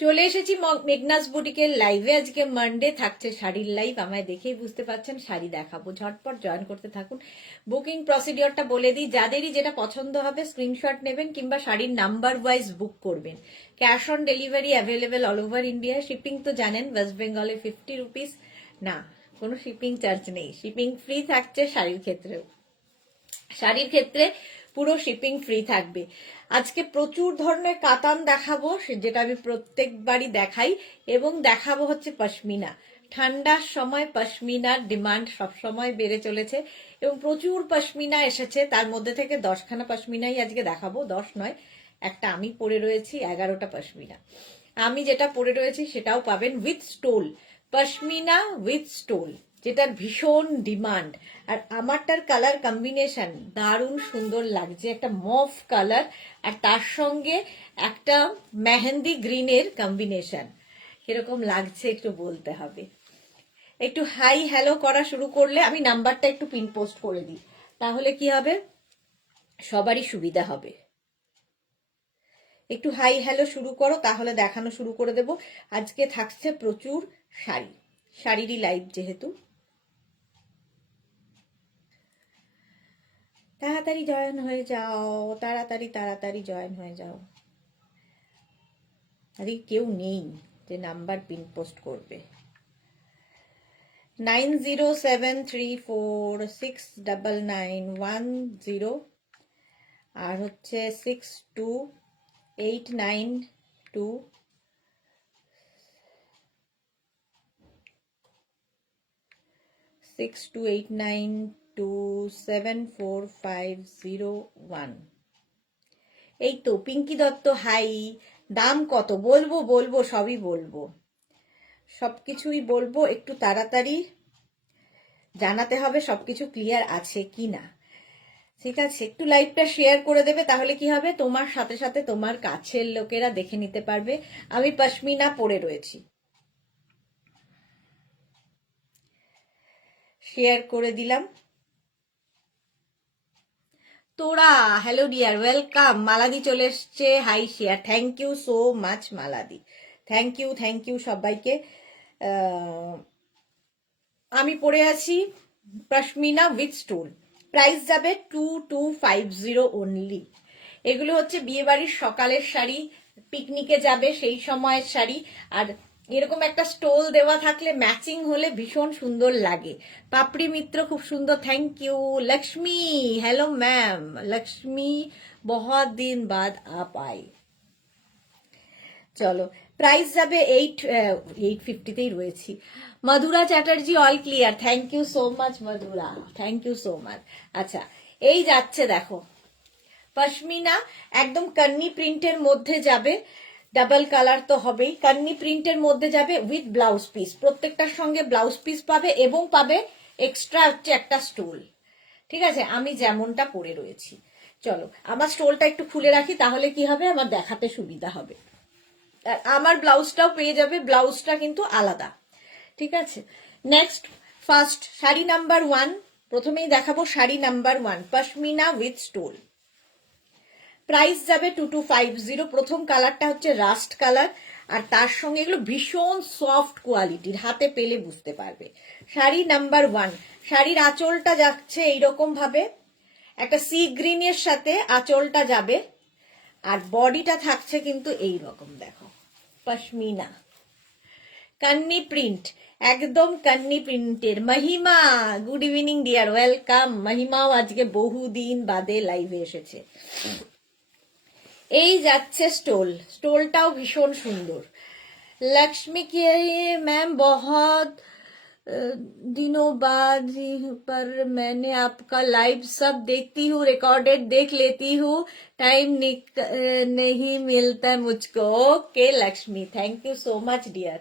চলে এসেছি মেঘনাস বুটিকের লাইভে। আজকে মানডে, থাকছে শাড়ির লাইভ। আমায় দেখেই বুঝতে পারছেন শাড়ি দেখাবো। ঝটপট জয়েন করতে থাকুন। বুকিং প্রসিডিওরটা বলে দিই, যাদেরই যেটা পছন্দ হবে স্ক্রিনশট নেবেন কিংবা শাড়ির নাম্বার ওয়াইজ বুক করবেন। Cash on delivery available all over India. Shipping তো জানেন ওয়েস্ট বেঙ্গলে 50 রুপিস, না কোনো শিপিং চার্জ নেই। শিপিং ফ্রি থাকছে শাড়ির ক্ষেত্রেও। শাড়ির ক্ষেত্রে পুরো শিপিং ফ্রি থাকবে। আজকে প্রচুর ধরনের কাতান দেখাবো, যেটা আমি প্রত্যেকবারই দেখাই, এবং দেখাবো হচ্ছে পশমিনা। ঠান্ডার সময় পশমিনার ডিমান্ড সবসময় বেড়ে চলেছে এবং প্রচুর পশমিনা এসেছে। তার মধ্যে থেকে 10খানা পশমিনাই আজকে দেখাবো। 10 নয়, একটা আমি পরে রয়েছি, 11টা পশমিনা। আমি যেটা পরে রয়েছি সেটাও পাবেন with stole. Pashmina with stole, যেটার ভীষণ ডিমান্ড। আর আমারটার কালার কম্বিনেশন দারুণ সুন্দর লাগছে, একটা মফ কালার আর তার সঙ্গে একটা মেহেন্দি গ্রিনের কম্বিনেশন। কিরকম লাগছে একটু বলতে হবে। একটু হাই হ্যালো করা শুরু করলে, আমি নাম্বারটা একটু পিন পোস্ট করে দিই, তাহলে কি হবে, সবারই সুবিধা হবে। একটু হাই হ্যালো শুরু করো, তাহলে দেখানো শুরু করে দেব। আজকে থাকছে প্রচুর শাড়ি, শাড়িরই লাইভ যেহেতু। তাড়াতাড়ি জয়েন হয়ে যাও, তাড়াতাড়ি তাড়াতাড়ি জয়েন হয়ে যাও। আরে কেউ নেই যে নাম্বার পিন পোস্ট করবে। 9073469910 আর হচ্ছে 6289262892 74501। এই তো পিঙ্কি দত্ত, হাই। দাম কত বলবো? বলবো, সবই বলবো, সবকিছুই বলবো। একটু তাড়াতাড়ি জানাতে হবে সবকিছু ক্লিয়ার আছে কিনা। ঠিক আছে, একটু লাইভটা শেয়ার করে দেবে, তাহলে কি হবে, তোমার সাথে সাথে তোমার কাছের লোকেরা দেখে নিতে পারবে আমি পশমিনা পরে রয়েছি। শেয়ার করে দিলাম। তোরা, হ্যালো ডিয়ার, ওয়েলকাম। মালাদি চলে এসছে, হাই শেয়ার। Thank you so much Maladi, thank you সবাইকে। আমি পরে আছি পশমিনা উইথ স্টোল। প্রাইস যাবে 2250 অনলি। এগুলো হচ্ছে বিয়ে বাড়ির সকালের শাড়ি, পিকনিকে যাবে সেই সময়ের শাড়ি। আর এরকম একটা স্টোল দেওয়া থাকলে ম্যাচিং হলে ভীষণ সুন্দর লাগে। পাপড়ি মিত্র খুব সুন্দর, thank you. Lakshmi, hello ma'am Lakshmi, बहुत दिन बाद आप आई। চলো, প্রাইস যাবে 850তেই রয়েছি। Madhura Chatterjee, all clear, thank you so much Madhura, thank you so much. আচ্ছা, এই যাচ্ছে দেখো পশমিনা, একদম কন্নি প্রিন্টের মধ্যে যাবে। ডাবল কালার তো হবেই, কন্নি প্রিন্টের মধ্যে যাবে উইথ ব্লাউজ পিস। প্রত্যেকটার সঙ্গে ব্লাউজ পিস পাবে এবং পাবে এক্সট্রা হচ্ছে একটা স্টোল। ঠিক আছে, আমি যেমনটা পরে রয়েছি। চলো, আমার স্টোলটা একটু খুলে রাখি, তাহলে কি হবে, আমার দেখাতে সুবিধা হবে। আর আমার ব্লাউজটাও পেয়ে যাবে, ব্লাউজটা কিন্তু আলাদা। ঠিক আছে, নেক্সট ফার্স্ট শাড়ি নাম্বার 1। প্রথমেই দেখাবো sari number 1, pashmina with stole. Price যাবে 2250। প্রথম কালারটা হচ্ছে রাস্ট কালার, আর তার সঙ্গে এগুলো ভীষণ সফট কোয়ালিটির, হাতে পেলে বুঝতে পারবে। শাড়ি নাম্বার 1। শাড়ির আঁচলটা যাচ্ছে এইরকম ভাবে, একটা সি গ্রিনের সাথে আঁচলটা যাবে, আর বডিটা থাকছে কিন্তু এই রকম, দেখো পশমিনা কান্নি প্রিন্ট, একদম কান্নি প্রিন্টের। মহিমা, গুড ইভিনিং ডিয়ার, ওয়েলকাম। মহিমাও আজকে বহুদিন বাদে লাইভে এসেছে। এই যাচ্ছে স্টোল, স্টোলটাও ভীষণ সুন্দর। लक्ष्मी की मैम बहुत दिनों बाद ही पर मैंने आपका लाइव सब देखती हूँ, रिकॉर्डेड देख लेती हूँ, टाइम नहीं मिलता मुझको। Okay Lakshmi, thank you so much dear,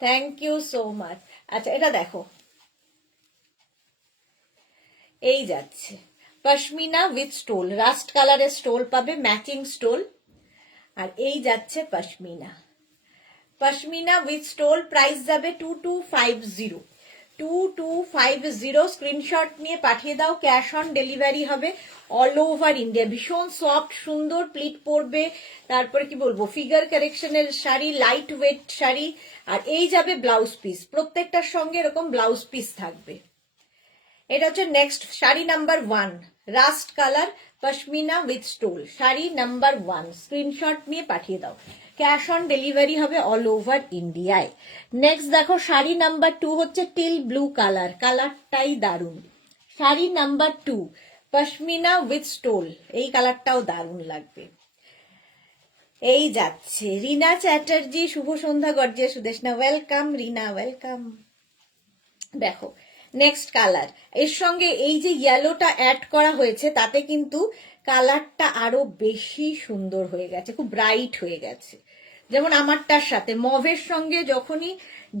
thank you so much. আচ্ছা, এটা দেখো, এই যাচ্ছে পশমিনা উইথ স্টোল, রাস্ট কালারের স্টোল পাবে, ম্যাচিং স্টোল। আর এই যাচ্ছে pashmina, pashmina with stole. Price যাবে 2250। 2250 স্ক্রিনশট নিয়ে পাঠিয়ে দাও। ক্যাশ অন ডেলিভারি হবে অল ওভার ইন্ডিয়া। ভীষণ সফট সুন্দর প্লিট পড়বে, তারপরে কি বলবো ফিগার কারেকশনের শাড়ি, লাইট ওয়েট শাড়ি। আর এই যাবে ব্লাউজ পিস, প্রত্যেকটার সঙ্গে এরকম ব্লাউজ পিস থাকবে। এটা হচ্ছে next sari number 1, rushed colour pashmina with stole, sari number 1। Screenshot নিয়ে পাঠিয়ে দাও। ক্যাশ অন ডেলিভারি হবে অল ওভার ইন্ডিয়ায়। নেক্সট দেখো শাড়ি নাম্বার 2 হচ্ছে টিল ব্লু কালার, কালারটাই দারুণ। Sari number 2 pashmina with stole, এই কালারটাও দারুণ লাগবে। এই যাচ্ছে রিনা চ্যাটার্জি, শুভ সন্ধ্যা গর্জিয়া সুদেশনা, ওয়েলকাম রিনা, ওয়েলকাম। দেখো নেক্সট কালার, এর সঙ্গে এই যে ইয়েলোটা অ্যাড করা হয়েছে তাতে কিন্তু কালারটা আরো বেশি সুন্দর হয়ে গেছে, খুব ব্রাইট হয়ে গেছে। যেমন আমারটার সাথে মভের সঙ্গে যখনই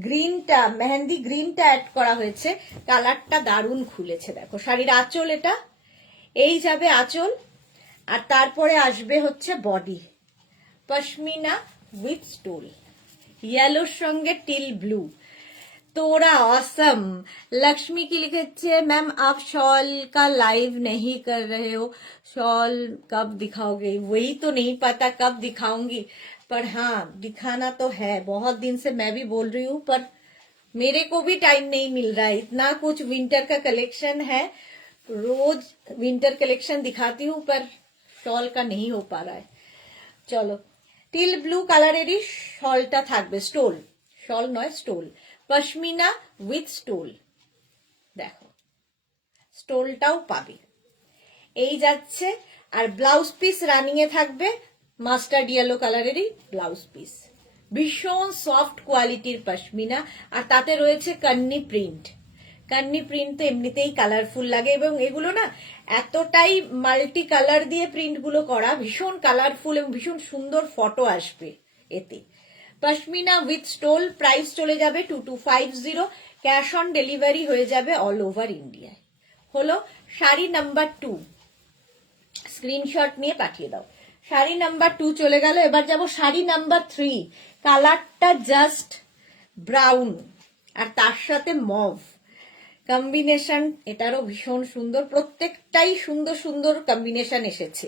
গ্রিনটা, মেহেন্দি গ্রিনটা অ্যাড করা হয়েছে, কালারটা দারুণ খুলেছে। দেখো শাড়ির আঁচল, এটা এই যাবে আঁচল, আর তারপরে আসবে হচ্ছে বডি পশমিনা উইথ স্টোল, ইয়েলোর সঙ্গে টিল ব্লু। तोड़ा ऑसम। लक्ष्मी की लिखे मैम आप शॉल का लाइव नहीं कर रहे हो, शॉल कब दिखाओगे? वही तो नहीं पता कब दिखाऊंगी, पर हाँ दिखाना तो है। बहुत दिन से मैं भी बोल रही हूँ, पर मेरे को भी टाइम नहीं मिल रहा है। इतना कुछ विंटर का कलेक्शन है, रोज विंटर कलेक्शन दिखाती हूँ, पर शॉल का नहीं हो पा रहा है। चलो টিল ব্লু কালারেরই শলটা থাকবে, স্টোল, শল নয় স্টোল, পশমিনা উইথ স্টোল। দেখো স্টোলটাও পাবে, এই যাচ্ছে। আর ব্লাউজ পিস রানিং এ থাকবে মাস্টার্ড ইয়েলো কালারেরই ব্লাউজ পিস, ভীষণ সফট কোয়ালিটির পশমিনা, আর তাতে রয়েছে কান্নি প্রিন্ট। কান্নি প্রিন্ট তো এমনিতেই কালারফুল লাগে, এবং এগুলো না এতটাই মাল্টি কালার দিয়ে প্রিন্ট গুলো করা, ভীষণ কালারফুল এবং ভীষণ সুন্দর ফটো আসবে এতে। পশমিনা উইথ স্টোল, প্রাইস চলে যাবে 2250, ক্যাশ অন ডেলিভারি হয়ে যাবে অল ওভার ইন্ডিয়ায়। হলো শাড়ি নাম্বার 2, স্ক্রিনশট নিয়ে পাঠিয়ে দাও। শাড়ি নাম্বার 2 চলে গেল। এবার যাব শাড়ি নাম্বার 3, কালারটা জাস্ট ব্রাউন আর তার সাথে মভ কম্বিনেশন, এটারও ভীষণ সুন্দর, প্রত্যেকটাই সুন্দর সুন্দর কম্বিনেশন এসেছে।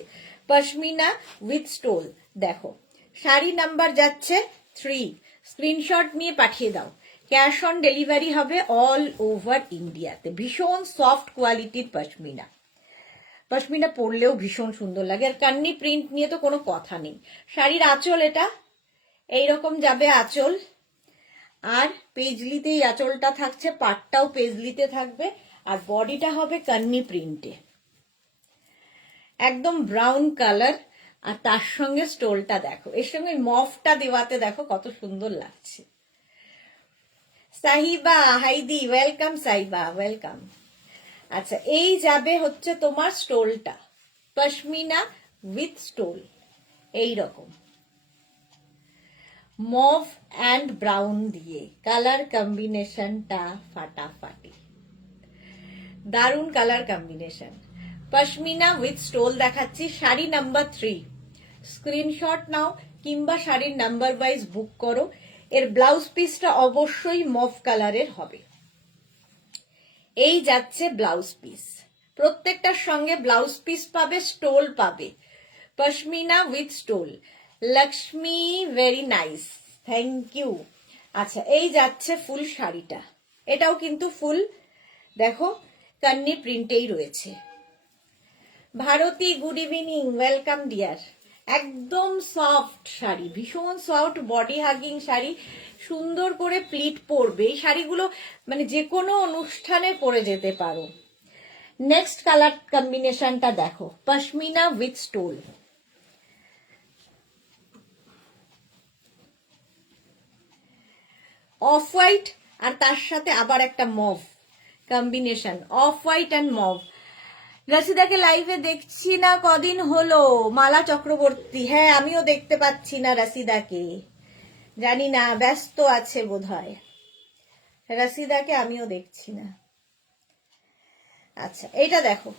Pashmina with stole. দেখো শাড়ি নাম্বার যাচ্ছে 3, স্ক্রিনশট নিয়ে পাঠিয়ে দাও। ক্যাশ অন ডেলিভারি হবে অল ওভার ইন্ডিয়াতে। ভীষণ সফট কোয়ালিটির পশমিনা, পশমিনা পরলেও ভীষণ সুন্দর লাগে, আর কান্নি প্রিন্ট নিয়ে তো কোনো কথা নেই। শাড়ির আঁচল এটা এইরকম যাবে আঁচল, আর পেজলিতেই আঁচলটা থাকছে, পাটটাও পেজলিতে থাকবে, আর বডিটা হবে কান্নি প্রিন্টে, একদম ব্রাউন কালার, আর তার সঙ্গে স্টোলটা দেখো, এর সঙ্গে মফটা দেওয়াতে দেখো কত সুন্দর লাগছে। সাহিবা হাইদি, ওয়েলকাম সাহিবা, ওয়েলকাম। আচ্ছা এই যাবে হচ্ছে তোমার স্টোলটা, পশমিনা উইথ স্টোল, এইরকম মভ অ্যান্ড ব্রাউন দিয়ে কালার কম্বিনেশনটা ফাটাফাটি, দারুণ colour combination. Pashmina with stole দেখাচ্ছি, শাড়ি নাম্বার 3, স্ক্রিনশট নাও কিংবা শাড়ির নাম্বার ওয়াইজ বুক করো। এর ব্লাউজ পিসটা অবশ্যই মভ কালারের হবে। এই যাচ্ছে ব্লাউজ পিস, প্রত্যেকটার সঙ্গে ব্লাউজ পিস পাবে, স্টোল পাবে, pashmina with stole. Lakshmi very nice, thank you. আচ্ছা এই যাচ্ছে ফুল শাড়িটা, এটাও কিন্তু ফুল দেখো কান্নি প্রিন্টেই রয়েছে। Bharati good evening, welcome dear. একদম সফট শাড়ি, ভীষণ সফট বডি হাগিং শাড়ি, সুন্দর করে প্লিট পরবে। এই শাড়িগুলো মানে যে কোনো অনুষ্ঠানে পরে যেতে পারো। নেক্সট কালার কম্বিনেশনটা দেখো, pashmina with stole, off white আর তার সাথে আবার একটা mauve combination, off white and mauve. রাশিদাকে লাইভে দেখছি না কদিন হলো, মালা চক্রবর্তী, হ্যাঁ আমিও দেখতে পাচ্ছি না রাশিদাকে, জানি না ব্যস্ত আছে বোধহয়, রাশিদাকে আমিও দেখছি না। আচ্ছা এটা দেখো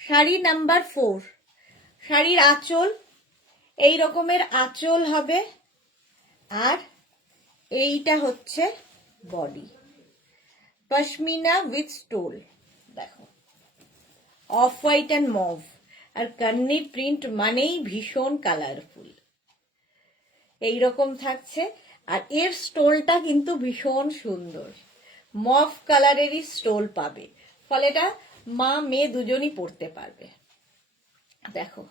শাড়ি নাম্বার 4, শাড়ির আঁচল এই রকমের আঁচল হবে, আর এইটা হচ্ছে বডি, পশমিনা উইথ স্টোল, দেখো অফ হোয়াইট অ্যান্ড মভ, আর কান্নি প্রিন্ট মানেই ভীষণ কালারফুল, এইরকম থাকছে। আর এর স্টোলটা কিন্তু ভীষণ সুন্দর, মভ কালারেরই স্টোল পাবে, ফলে এটা মা মেয়ে দুজনই পরতে পারবে। দেখো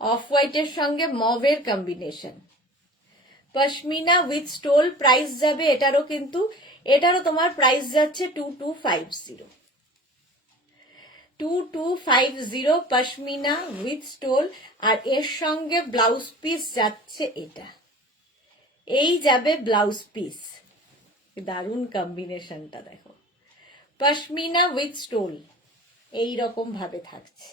অফ হোয়াইটের সঙ্গে মভের combination, pashmina with stole. Price যাবে এটারও তোমার প্রাইস যাচ্ছে 2250, 2250 পশমিনা উইথ স্টোল। আর এর সঙ্গে ব্লাউজ পিস যাচ্ছে এটা, এই যাবে ব্লাউজ পিস, দারুণ কম্বিনেশনটা দেখো, পশমিনা উইথ স্টোল এইরকম ভাবে থাকছে।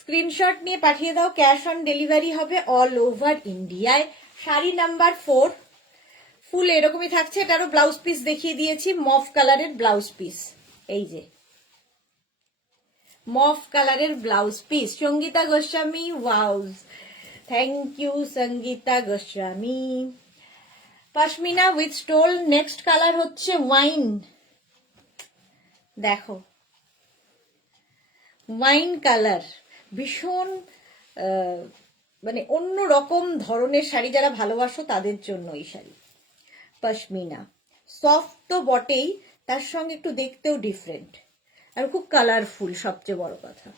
স্ক্রিনশট নিয়ে পাঠিয়ে দাও, ক্যাশ অন ডেলিভারি হবে অল ওভার ইন্ডিয়ায়। শাড়ি নাম্বার 4 ফুল এরকমই থাকছে, এটারও ব্লাউজ পিস দেখিয়ে দিয়েছি, মভ কালারের ব্লাউজ পিস, এই যে মভ কালারের blouse piece. Sangeeta Goswami, wow thank you Sangeeta Goswami. Pashmina with stole. Next colour হচ্ছে ওয়াইন, দেখো ওয়াইন কালার, ভীষণ মানে অন্য রকম ধরনের শাড়ি, যারা ভালোবাসো তাদের জন্য এই শাড়ি। পশমিনা সফট তো বটেই, তার সঙ্গে একটু দেখতেও ডিফারেন্ট, আর খুব কালারফুল সবচেয়ে বড় কথা।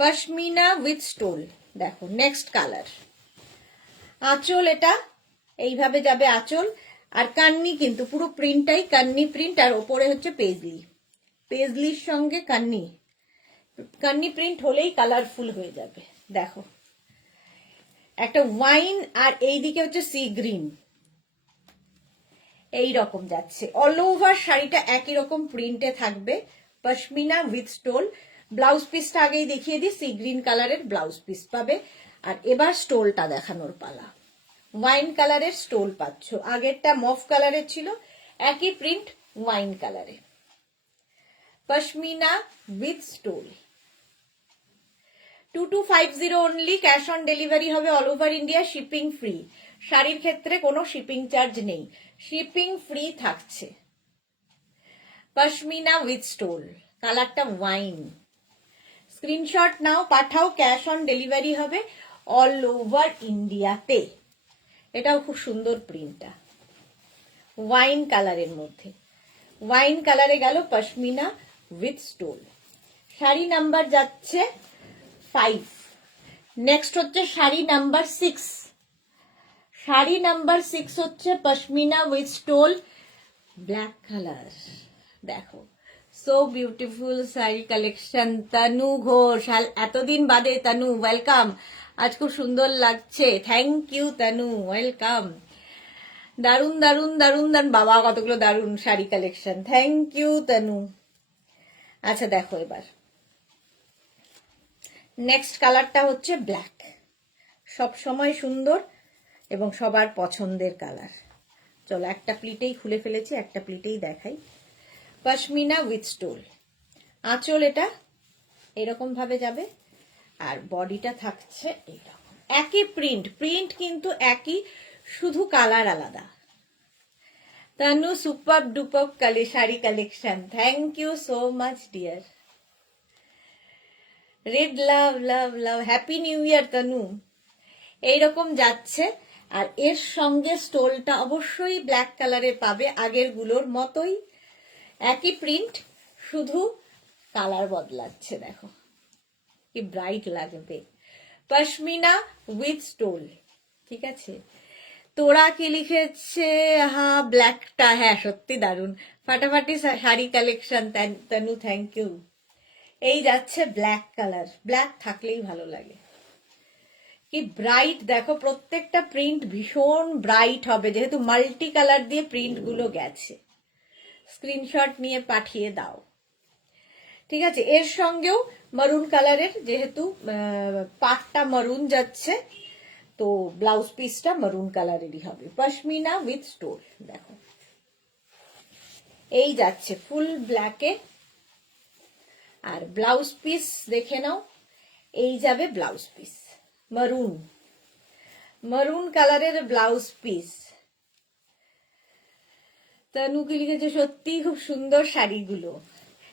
পশমিনা উইথ স্টোল, দেখো নেক্সট কালার। আঁচল এটা এইভাবে যাবে আঁচল, আর কান্নি কিন্তু পুরো প্রিন্টটাই কান্নি প্রিন্ট, আর ওপরে হচ্ছে পেজলি, পেজলির সঙ্গে কান্নি, কান্নি প্রিন্ট হলেই কালারফুল হয়ে যাবে। দেখো একটা ওয়াইন, আর এইদিকে হচ্ছে সি গ্রিন, এই রকম যাচ্ছে। অল ওভার শাড়িটা একই রকম প্রিন্টে থাকবে, পশমিনা উইথ স্টোল। ব্লাউজ পিসটা আগেই দেখিয়ে দিই, সি গ্রিন কালারের ব্লাউজ পিস পাবে। আর এবার স্টোলটা দেখানোর পালা, ওয়াইন কালারের স্টোল পাচ্ছ, আগেরটা মভ কালারের ছিল, একই প্রিন্ট ওয়াইন কালারে, pashmina with stole. 2250 only, cash on delivery হবে all over India, shipping free. শাড়ির ক্ষেত্রে কোনো শিপিং চার্জ নেই, শিপিং ফ্রি থাকছে। পশমিনা উইথ স্টোল, কালারটা ওয়াইন। স্ক্রিনশট নাও, পাঠাও, ক্যাশ অন ডেলিভারি হবে অল ওভার ইন্ডিয়াতে। এটাও খুব সুন্দর প্রিন্টটা, ওয়াইন কালারের মধ্যে, ওয়াইন কালারে গেল pashmina with stole. Sari number যাচ্ছে 5। নেক্সট হচ্ছে শাড়ি নাম্বার 6। শাড়ি নাম্বার 6 হচ্ছে pashmina with stole, black colour. দেখো সো বিউটিফুল শাড়ি কালেকশন। তনু ঘোষ, এতদিন বাদে তনু, ওয়েলকাম। আজ খুব সুন্দর লাগছে, থ্যাংক ইউ তনু, ওয়েলকাম। দারুন দারুন দারুন দারুন, বাবা কতগুলো দারুন শাড়ি কালেকশন, থ্যাংক ইউ তনু। আচ্ছা দেখো এবার নেক্সট কালারটা হচ্ছে ব্ল্যাক, সব সময় সুন্দর এবং সবার পছন্দের কালার। চলো একটা প্লিটেই খুলে ফেলেছি, একটা প্লিটেই দেখাই। পশমিনা উইথ স্টোল, আঁচল এটা এরকম ভাবে যাবে, আর বডিটা থাকছে এইরকম, একই প্রিন্ট, প্রিন্ট কিন্তু একই, শুধু কালার আলাদা। Tanu super duper sari collection, thank you so much dear. Red love love love, happy new year Tanu. এইরকম যাচ্ছে, আর এর সঙ্গে স্টোলটা অবশ্যই ব্ল্যাক কালারে পাবে, আগের গুলোর মতোই একই প্রিন্ট, শুধু কালার বদলাচ্ছে। দেখো কি ব্রাইট লাগবে, পশমিনা উইথ স্টোল, ঠিক আছে। তোরা কি লিখেছে, হ্যাঁ ব্ল্যাকটা, হ্যাঁ সত্যি দারুন, ফাটাফাটি sari collection Tanu, thank you. এই যাচ্ছে ব্ল্যাক কালার, ব্ল্যাক থাকলেই ভালো লাগে, কি ব্রাইট দেখো, প্রত্যেকটা প্রিন্ট ভীষণ ব্রাইট হবে, যেহেতু মাল্টি কালার দিয়ে প্রিন্ট গুলো গেছে। স্ক্রিনশট নিয়ে পাঠিয়ে দাও, ঠিক আছে। এর সঙ্গেও মারুন কালারের, যেহেতু পাটটা মারুন যাচ্ছে, তো ব্লাউজ পিসটা মারুন কালারেরই হবে, পশমিনা উইথ স্টোল। দেখো এই যাচ্ছে ফুল ব্ল্যাকে, আর ব্লাউজ পিস দেখে নাও, এই যাবে ব্লাউজ পিস, মারুন, মারুন কালারের ব্লাউজ পিস। তানুকে লিখেছে সত্যি খুব সুন্দর শাড়িগুলো।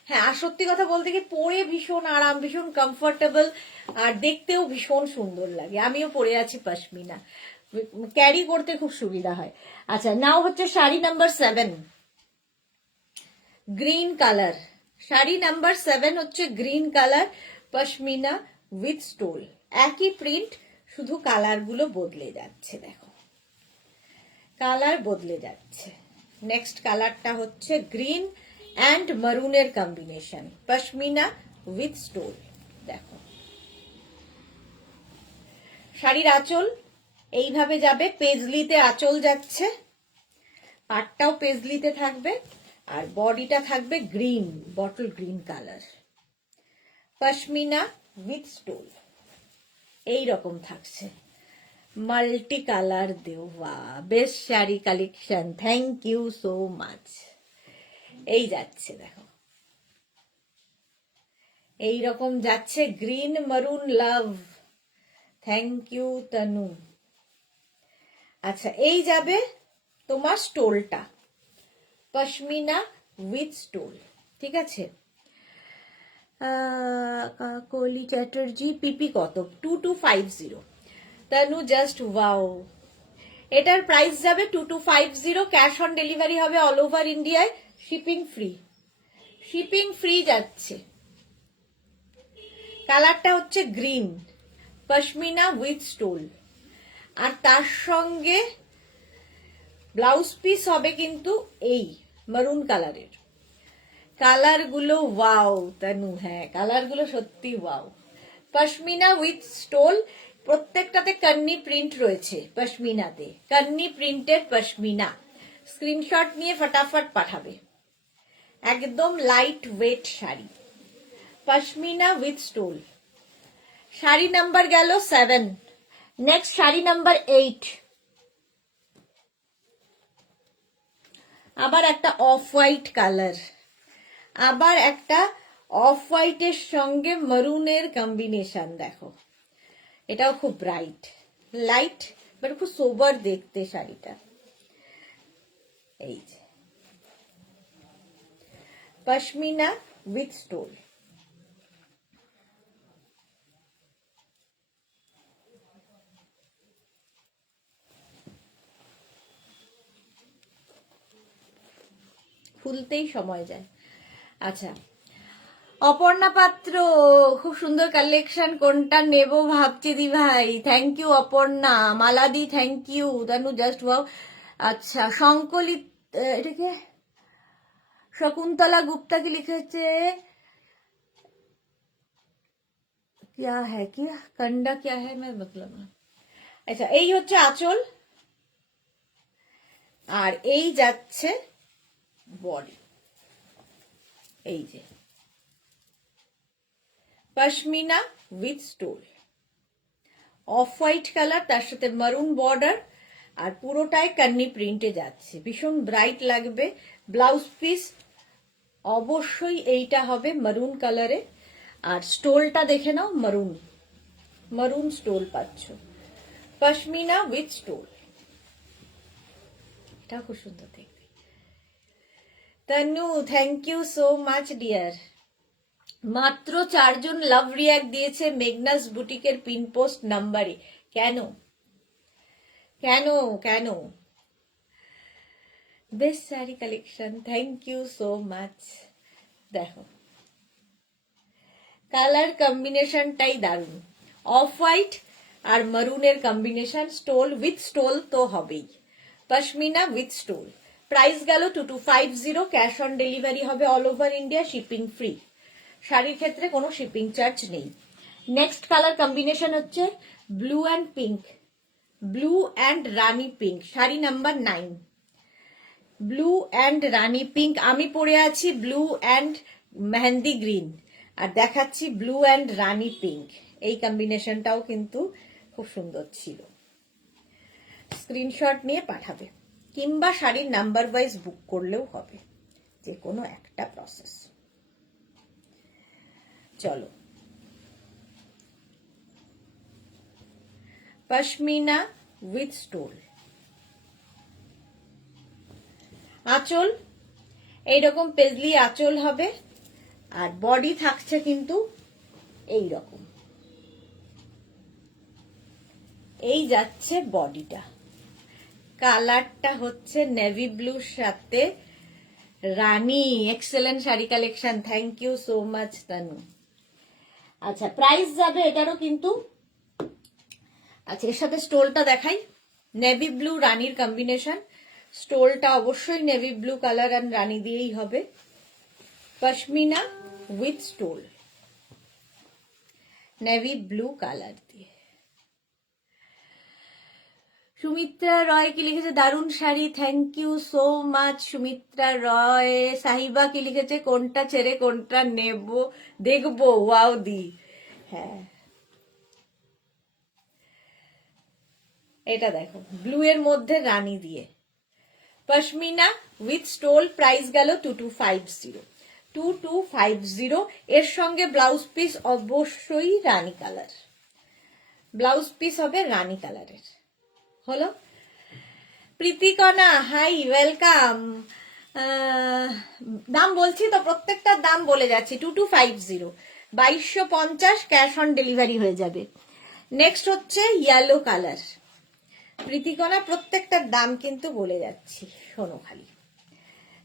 হ্যাঁ, আর সত্যি কথা বলতে কি পরে ভীষণ আরাম, ভীষণ কমফোর্টেবল, আর দেখতেও ভীষণ সুন্দর লাগে। আমিও পরে আছি পশমিনা, ক্যারি করতে খুব সুবিধা হয়। আচ্ছা, নাও হচ্ছে sari number 7, green colour. Sari number 7 হচ্ছে green colour, pashmina with stole. একই প্রিন্ট, শুধু কালার গুলো বদলে যাচ্ছে। দেখো, কালার বদলে যাচ্ছে। নেক্সট কালারটা হচ্ছে গ্রিন অ্যান্ড মারুনের কম্বিনেশন, পশমিনা উইথ স্টোল। দেখো, শাড়ির আঁচল এইভাবে যাবে, পেজলিতে আঁচল যাচ্ছে, পাটটাও পেজলিতে থাকবে, আর বডিটা থাকবে green, bottle green colour, pashmina with stole. এইরকম থাকছে, মাল্টি কালার দেওয়া। Best sari collection, thank you so much. এই যাচ্ছে, দেখো এইরকম যাচ্ছে, গ্রিন মারুন লাভ, থ্যাংক ইউ তনু। আচ্ছা, এই যাবে তোমার স্টোলটা, পশমিনা উইথ স্টোল, ঠিক আছে। কলি চ্যাটার্জি, পিপি কত? 2250। তনু জাস্ট ওয়াও। এটার প্রাইস যাবে 2250, ক্যাশ অন ডেলিভারি হবে অল ওভার ইন্ডিয়ায়, শিপিং ফ্রি, শিপিং ফ্রি যাচ্ছে। কালারটা হচ্ছে গ্রিন, পশমিনা উইথ স্টোল, আর তার সঙ্গে ব্লাউজ পিস হবে কিন্তু এই মারুন কালারের। কালার গুলো ওয়াও তনু, হ্যাঁ কালার গুলো সত্যি ওয়াও। পশমিনা উইথ স্টোল, প্রত্যেকটাতে কন্নি প্রিন্ট রয়েছে। পশমিনাতে কন্নি প্রিন্টেড পশমিনা। স্ক্রিনশট নিয়ে ফটাফট পাঠাবে। একদম light weight sari, pashmina with stole. Sari number গেল 7। Next sari number 8। আবার একটা অফ হোয়াইট কালার, আবার একটা অফ হোয়াইটের সঙ্গে মারুনের কম্বিনেশন। দেখো, এটাও খুব ব্রাইট, লাইট বাট খুব সোবার দেখতে শাড়িটা। এই যে পশমিনা উইথ স্টোল। খুলতেই সময় যায়। আচ্ছা, অপর্ণা পাত্র, খুব সুন্দর কালেকশন, কোনটা নেব ভাবছি দি ভাই। Thank you Aparna. মালাদি thank you. Tanu just wow. আচ্ছা, সংকলিত, এটাকে শকুন্তলা গুপ্তা কি লিখেছে, क्या है क्या कंडा क्या है मैं मतलब না। আচ্ছা, এই হচ্ছে আঁচল, আর এই যাচ্ছে বডি। এই যে pashmina with stole, off white colour, তার সাথে মারুন বর্ডার, আর পুরোটাই কান্নি প্রিন্টে যাচ্ছে, ভীষণ ব্রাইট লাগবে। ব্লাউজ পিস অবশ্যই এইটা হবে মারুন কালারে, আর স্টোলটা দেখে নাও, মারুন, মারুন স্টোল পাচ্ছ, পশমিনা উইথ স্টোল। এটা খুব সুন্দর দেখতে। Tanu thank you so much dear. মাত্র 4 জন লাভ রিয়াক্ট দিয়েছে মেঘনাস বুটিকের পিন পোস্ট নাম্বারে। কেন কেন কেন? Best sari collection, thank you so much. দেখো, কালার কম্বিনেশনটাই দারুণ, অফ হোয়াইট আর মারুনের কম্বিনেশন, স্টোল উইথ স্টোল তো হবেই, পশমিনা উইথ স্টোল। প্রাইস গেল 2250, ক্যাশ অন ডেলিভারি হবে all over India, shipping free. শাড়ির ক্ষেত্রে কোনো শিপিং চার্জ নেই। নেক্সট কালার কম্বিনেশন হচ্ছে blue and pink, blue and rani pink, sari number 9। Blue and rani pink, আমি পরে আছি ব্লু অ্যান্ড মেহেন্দি গ্রিন, আর দেখাচ্ছি ব্লু অ্যান্ড রানি পিঙ্ক। এই কম্বিনেশনটাও কিন্তু খুব সুন্দর ছিল। স্ক্রিনশট নিয়ে পাঠাবে, কিংবা শাড়ির নাম্বার ওয়াইজ বুক করলেও হবে, যে কোনো একটা প্রসেস। চলো, পশমিনা উইথ স্টোল। আঁচল এইরকম পেজলি আঁচল হবে, আর বডি থাকছে কিন্তু এই রকম। এই যাচ্ছে বডিটা। কালারটা হচ্ছে নেভি ব্লুর সাথে rani. Excellent sari collection, thank you so much Tanu. আচ্ছা, প্রাইস যাবে এটারও কিন্তু। আচ্ছা, এর সাথে স্টোলটা দেখাই। নেভি ব্লু রানীর কম্বিনেশন, স্টোলটা অবশ্যই নেভি ব্লু কালার আর রানী দিয়েই হবে। Pashmina with stole, navy blue colour দিয়ে। সুমিত্রা রয় কি লিখেছে, দারুণ sari, thank you so much Sumitra Roy. Sahiba কি লিখেছে, কোনটা ছেড়ে কোনটা নেব দেখবো, ওয়াও দি। হ্যাঁ, এটা দেখো ব্লু এর মধ্যে রানী দিয়ে। পশমিনা উইথ স্টোল, প্রাইস গেল 2250। 2250। এর সঙ্গে ব্লাউজ পিস অবশ্যই রানী কালার, ব্লাউজ পিস হবে রানী কালারের। হলো। Pritikana high, welcome. দাম বলছি তো, প্রত্যেকটার দাম বলে যাচ্ছি। 2250, 2250 ক্যাশ অন ডেলিভারি হয়ে যাবে। নেক্সট হচ্ছে ইয়েলো কালার। প্রীতিকণা প্রত্যেকটার দাম কিন্তু বলে যাচ্ছি, শোনো খালি,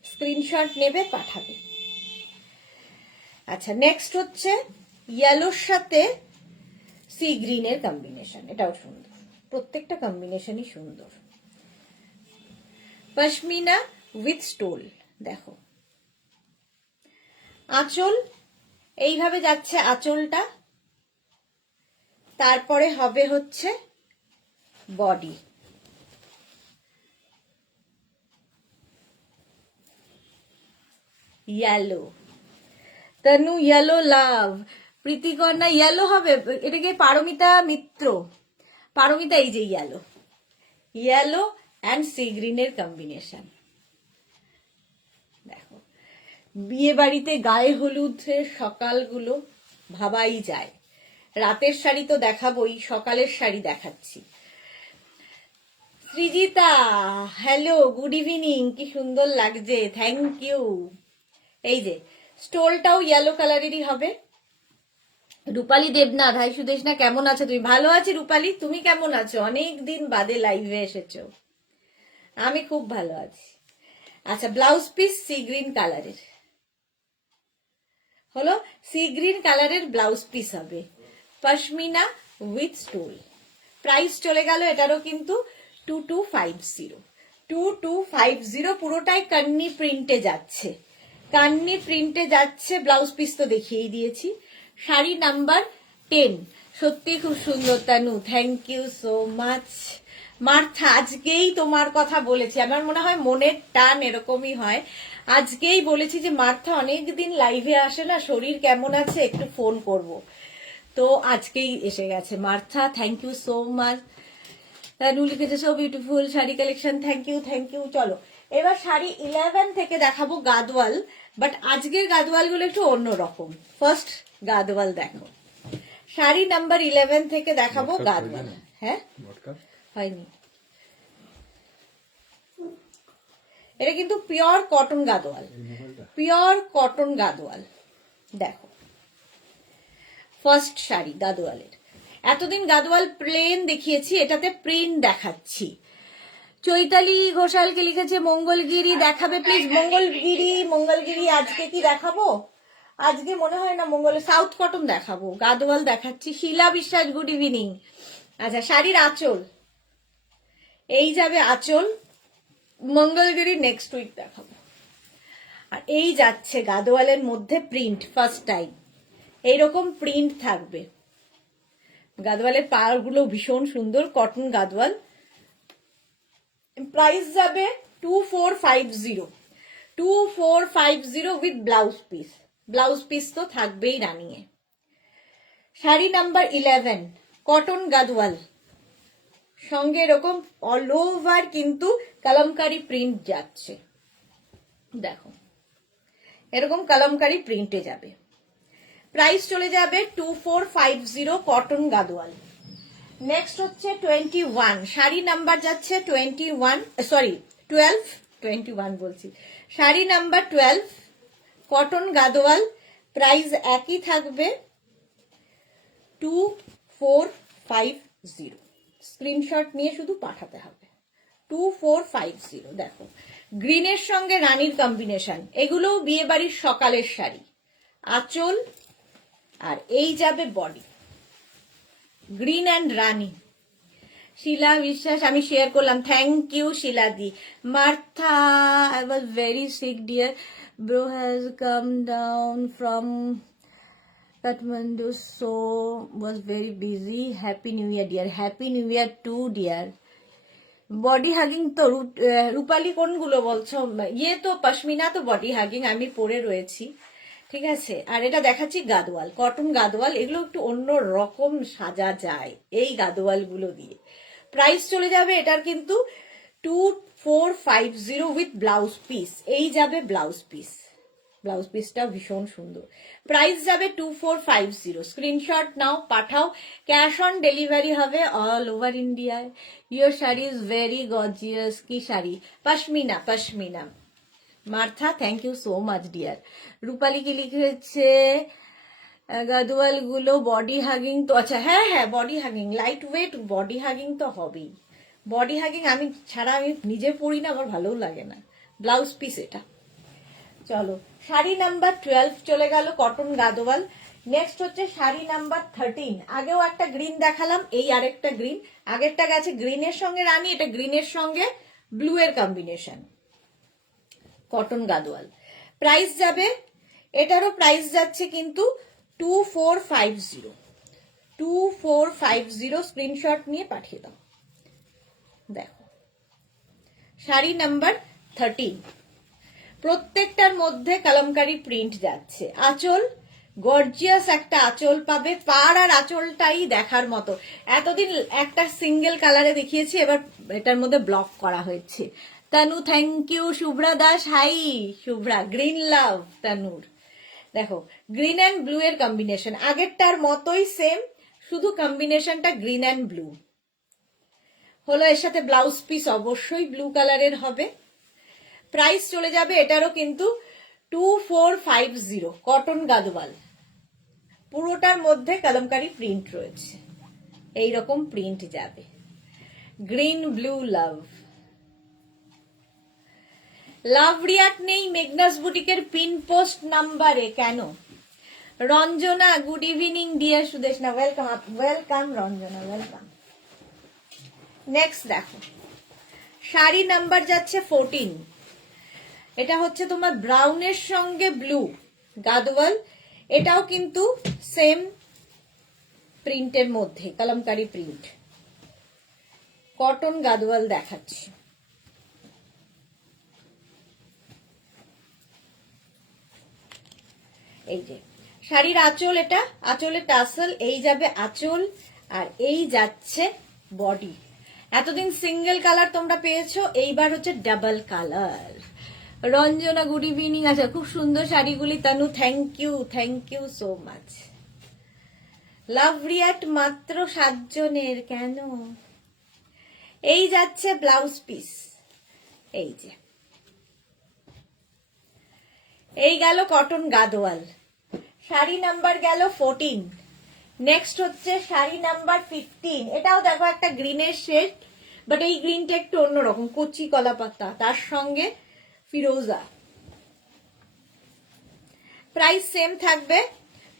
স্ক্রিনশট নেবে পাঠাবে। আচ্ছা, নেক্সট হচ্ছে ইয়েলোর সাথে সি গ্রিনের কম্বিনেশন, এটাও সুন্দর, প্রত্যেকটা কম্বিনেশনই সুন্দর। পশমিনা উইথ স্টোল, দেখো আঁচল এইভাবে যাচ্ছে আঁচলটা, তারপরে হবে হচ্ছে বডি। ইয়েলো, তনু ইয়েলো লাভ। প্রীতিকন্যা ইয়েলো হবে, এটাকে পারমিতা মিত্র, পারমিতা এই যে ইয়েলো, ইয়েলো অ্যান্ড সি গ্রিনের কম্বিনেশন। দেখো, বিয়ে বাড়িতে গায়ে হলুদের সকালগুলো ভাবাই যায়। রাতের শাড়ি তো দেখাবোই, সকালের শাড়ি দেখাচ্ছি। সৃজিতা হ্যালো, গুড ইভিনিং, কি সুন্দর লাগছে, থ্যাংক ইউ। এই যে স্টোলটাও ইয়েলো কালারেরই হবে। রূপালী দেবনাথ, হাই সুদেশনা, কেমন আছো তুমি? ভালো আছি রূপালী, তুমি কেমন আছো? অনেক দিন বাদে লাইভে এসেছো। আমি খুব ভালো আছি। আচ্ছা, ব্লাউজ পিস সি গ্রিন কালারের হলো, সি গ্রিন কালারের ব্লাউজ পিস হবে। পশমিনা উইথ স্টোল, প্রাইস চলে গেল এটারও কিন্তু 2250। 2250, পুরোটাই কান্নি প্রিন্টে যাচ্ছে, কান্নি প্রিন্টে যাচ্ছে। ব্লাউজ পিস তো দেখিয়েই দিয়েছি। শাড়ি নাম্বার 10, সত্যি খুব সুন্দর Tanu, thank you so much. Martha, আজকেই তোমার কথা বলেছি, আমার মনে হয় মনের টান এরকমই হয়। আজকেই বলেছি যে মার্থা অনেকদিন লাইভে আসে না, শরীর কেমন আছে একটু ফোন করব, তো আজকেই এসে গেছে Martha, thank you so much. Tanu লিখেছে so beautiful sari collection, thank you thank you. চলো এবার শাড়ি 11 থেকে দেখাবো গাদওয়াল, বাট আজকের গাদওয়াল গুলো একটু অন্যরকম। ফার্স্ট গাদওয়াল দেখো, শাড়ি নাম্বার 11 থেকে দেখাবো গাদওয়াল। হ্যাঁ হয়নি, এটা কিন্তু pure cotton Gadwal, pure cotton Gadwal. দেখো ফার্স্ট শাড়ি গাদওয়ালের, এতদিন গাদওয়াল প্লেন দেখিয়েছি, এটাতে প্রিন্ট দেখাচ্ছি। চৈতালি ঘোষালকে লিখেছে মঙ্গলগিরি দেখাবে প্লিজ। মঙ্গলগিরি আজকে কি দেখাবো? আজকে মনে হয় না মঙ্গল, সাউথ কটন দেখাবো, গাদওয়াল দেখাচ্ছি। শিলা বিশ্বাস, গুড ইভিনিং। আচ্ছা, শাড়ির আঁচল এই যাবে, আঁচল মঙ্গলগিরি নেক্সট উইক দেখাবো। আর এই যাচ্ছে গাদওয়ালের মধ্যে প্রিন্ট, ফার্স্ট টাইম এইরকম প্রিন্ট থাকবে। গাদওয়ালের পাড়গুলো ভীষণ সুন্দর, কটন গাদওয়াল। প্রাইস যাবে 2450, 2450 with blouse piece. Blouse piece তো থাকবেই রানিয়ে। শাড়ি নাম্বার 11, কটন গাদওয়াল, সঙ্গে এরকম অল ওভার কিন্তু কালামকারি প্রিন্ট যাচ্ছে। দেখো এরকম কালামকারি প্রিন্টে যাবে। প্রাইস চলে যাবে 2450, কটন গাদওয়াল। নেক্সট হচ্ছে 21, শাড়ি নাম্বার যাচ্ছে 21, সরি 12, 21 বলছি, sari number 12, cotton Gadwal, price একই থাকবে 2450। স্ক্রিনশট নিয়ে শুধু পাঠাতে হবে 2450। দেখো গ্রিনের সঙ্গে রানীর কম্বিনেশন, এগুলোও বিয়ে বাড়ির সকালের শাড়ি, আঁচল আর এই যাবে body, green and rani. Shila Biswas আমি শেয়ার করলাম, থ্যাংক ইউ শিলাদি। Martha, I was very sick dear, bro has come down from Kathmandu, so was very busy. Happy New Year, dear. Happy New Year too, dear. Body hugging তো রূপালী কোনগুলো বলছো? ইয়ে তো পশমিনা তো body hugging আমি পরে রয়েছি, ঠিক আছে। আর এটা দেখাচ্ছি গাদোয়াল, কটন গাদোয়াল, এগুলো একটু অন্য রকম সাজা যায় এই গাদোয়াল গুলো দিয়ে। প্রাইস চলে যাবে এটার কিন্তু 2450 উইথ ব্লাউজ পিস, এই যাবে ব্লাউজ পিস, ব্লাউজ পিসটা ভীষণ সুন্দর। প্রাইস যাবে 2450। স্ক্রিনশট নাও, পাঠাও, ক্যাশ অন ডেলিভারি হবে অল ওভার ইন্ডিয়ায়। Your sari is very gorgeous. কি sari? Pashmina, pashmina. Martha, thank you so much dear. Rupali কি লিখেছে? গাদোয়াল গুলো বডি হাগিং তো, আচ্ছা হ্যাঁ হ্যাঁ body hugging, light weight body hugging তো হবেই। বডি হাগিং আমি ছাড়া আমি নিজে পরি না, আমার ভালোও লাগে না। ব্লাউজ পিস এটা। চলো শাড়ি নাম্বার 12 চলে গেল, কটন গাদোয়াল। নেক্সট হচ্ছে শাড়ি নাম্বার 13। আগেও একটা গ্রিন দেখালাম, এই আরেকটা গ্রিন। আগেরটা গেছে গ্রিনের সঙ্গে রানী, এটা গ্রিনের সঙ্গে ব্লু এর কম্বিনেশন, কটন গাদোয়াল। প্রাইস যাবে, এটারও প্রাইস যাচ্ছে কিন্তু 2450। 2450 স্ক্রিনশট নিয়ে পাঠিয়ে দাও। দেখো শাড়ি নাম্বার 13, প্রত্যেকটার মধ্যে কলমকারি প্রিন্ট যাচ্ছে। আঁচল গর্জিয়াস একটা আঁচল পাবে, পাড় আর আঁচলটাই দেখার মতো। এতদিন একটা সিঙ্গেল কালারে দেখিয়েছি, এবার এটার মধ্যে ব্লক করা হয়েছে। Tanu, thank you. Shubhra Das, hi Shubhra. Green love তানুর। দেখো গ্রিন অ্যান্ড ব্লু এর কম্বিনেশন, আগেরটার মতোই সেম, শুধু কম্বিনেশনটা গ্রিন অ্যান্ড ব্লু হলো। এর সাথে ব্লাউজ পিস অবশ্যই ব্লু কালারের হবে। প্রাইস চলে যাবে এটারও কিন্তু 2450, কটন গাদোয়াল। পুরোটার মধ্যে কলমকারি প্রিন্ট রয়েছে, এইরকম প্রিন্ট যাবে। গ্রিন ব্লু লাভ। লাভ রিয়াক্ট নেই মেঘনাস বুটিকের পিন পোস্ট নাম্বারে, কেন? Ranjana, good evening deer Sudeshna, welcome, welcome Ranjana, welcome. Next দেখো শাড়ি নাম্বার যাচ্ছে 14। এটা হচ্ছে তোমার ব্রাউনের সঙ্গে ব্লু গাদোয়াল, এটাও কিন্তু সেম প্রিন্টের মধ্যে, কলমকারি প্রিন্ট, কটন গাদোয়াল দেখাচ্ছি। এই যে শাড়ির আঁচল, এটা আঁচলের টাসেল, এই যাবে আঁচল আর এই যাচ্ছে বডি। এতদিন সিঙ্গেল কালার তোমরা পেয়েছো, এইবার হচ্ছে double colour. Ranjana, good evening. আচ্ছা খুব সুন্দর শাড়িগুলি Tanu, thank you so much. Love react মাত্র 7 জনের, কেন? এই যাচ্ছে ব্লাউজ পিস, এই যে এই গেল কটন গাদোয়াল। শাড়ি নাম্বার গেল 14। নেক্সট হচ্ছে শাড়ি নাম্বার 15। এটাও দেখো একটা গ্রিনের শেড, বাট এই গ্রিনটা একটু অন্যরকম, কচি কলা পাতা, তার সঙ্গে ফিরোজা। প্রাইস সেম থাকবে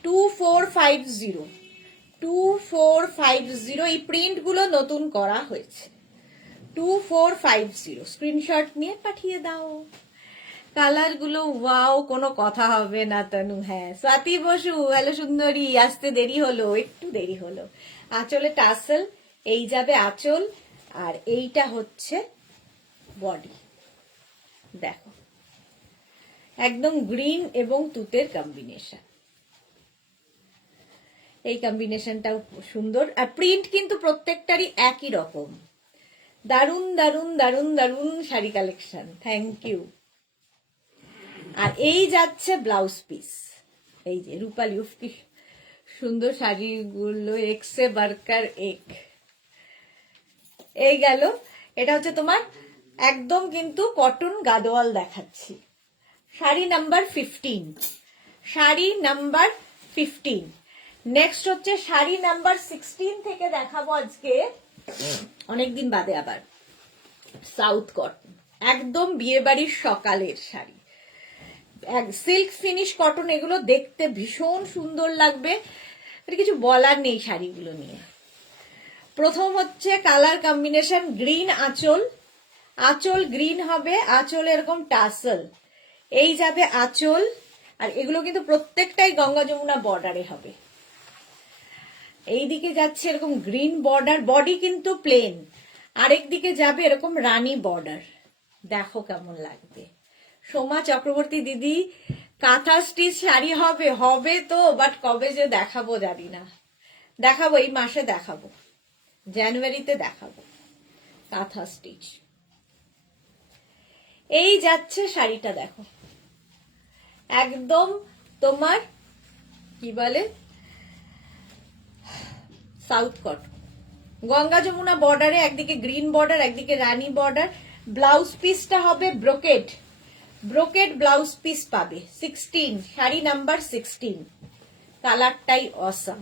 2450। 2450, এই প্রিন্ট গুলো নতুন করা হয়েছে। 2450 স্ক্রিনশট নিয়ে পাঠিয়ে দাও। কালার গুলো ওয়াও, কোনো কথা হবে না তানু। হ্যাঁ স্বাতি বসু, হ্যালো সুন্দরী, আসতে দেরি হলো, একটু দেরি হলো। আঁচলে টাসেল, এই যাবে আঁচল আর এইটা হচ্ছে বডি। দেখো একদম গ্রিন এবং তুতের কম্বিনেশন, এই কম্বিনেশনটাও সুন্দর। আর প্রিন্ট কিন্তু প্রত্যেকটারই একই রকম। দারুন দারুন দারুন দারুন শাড়ি কালেকশন, থ্যাংক ইউ। আর এই যাচ্ছে ব্লাউজ পিস, এই যে রূপালী, উফ কি সুন্দর শাড়িগুলো, এক্সে বার্কার এক। এই গেল, এটা হচ্ছে তোমার একদম কিন্তু কটন গাদোয়াল দেখাচ্ছি। Sari number 15, sari number 15। Next হচ্ছে শাড়ি নাম্বার 16 থেকে দেখাবো আজকে, অনেকদিন বাদে আবার সাউথ কটন, একদম বিয়ে বাড়ির সকালের শাড়ি, সিল্ক ফিনিশ কটন, এগুলো দেখতে ভীষণ সুন্দর লাগবে, কিছু বলার নেই শাড়িগুলো নিয়ে। প্রথম হচ্ছে কালার কম্বিনেশন গ্রিন আঁচল, আঁচল গ্রিন হবে, আঁচল এরকম টাসেল, এই যাবে আঁচল, আর এগুলো কিন্তু প্রত্যেকটাই গঙ্গা যমুনা বর্ডারে হবে। এইদিকে যাচ্ছে এরকম গ্রিন বর্ডার, বডি কিন্তু প্লেন, আরেক দিকে যাবে এরকম রানী বর্ডার, দেখো কেমন লাগবে। সোমা চক্রবর্তী দিদি, কাঁথা স্টিচ শাড়ি হবে, হবে তো, বাট কবে যে দেখাবো জানি না, দেখাবো এই মাসে, দেখাবো জানুয়ারিতে দেখাবো কাঁথা স্টিচ। এই যাচ্ছে শাড়িটা, দেখো একদম তোমার কি বলে সাউথ কটন, গঙ্গা যমুনা বর্ডারে, একদিকে গ্রিন বর্ডার একদিকে রানী বর্ডার। ব্লাউজ পিসটা হবে ব্রোকেড, ব্রোকেড ব্লাউজ পিস পাবে 16, শাড়ি নাম্বার 16, কালারটাই অসাম।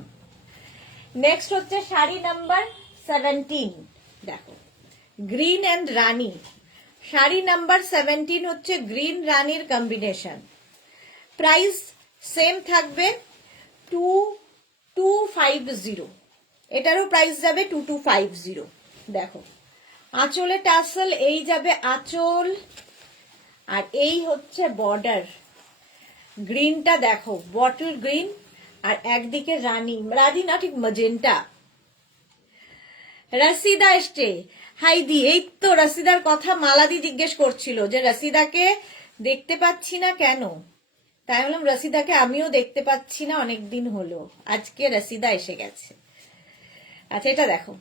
নেক্সট হচ্ছে শাড়ি নাম্বার 17, দেখো গ্রিন এন্ড রানী, শাড়ি নাম্বার 17 হচ্ছে গ্রিন রানীর কম্বিনেশন। প্রাইস সেম থাকবে 2250, এটারও প্রাইস যাবে 2250। দেখো আঁচলে টাসেল, এই যাবে আঁচল, আর এই হচ্ছে বর্ডার, গ্রিনটা দেখো বটল গ্রিন, আর একদিকে রানী, রানী না ঠিক ম্যাজেন্টা। রসিদা এসছে, হাই দি, এই তো রসিদার কথা মালাদি জিজ্ঞেস করছিল যে রসিদাকে দেখতে পাচ্ছি না কেন, তাই বললাম রসিদাকে আমিও দেখতে পাচ্ছি না অনেকদিন হলো, আজকে রসিদা এসে গেছে। আচ্ছা এটা দেখো,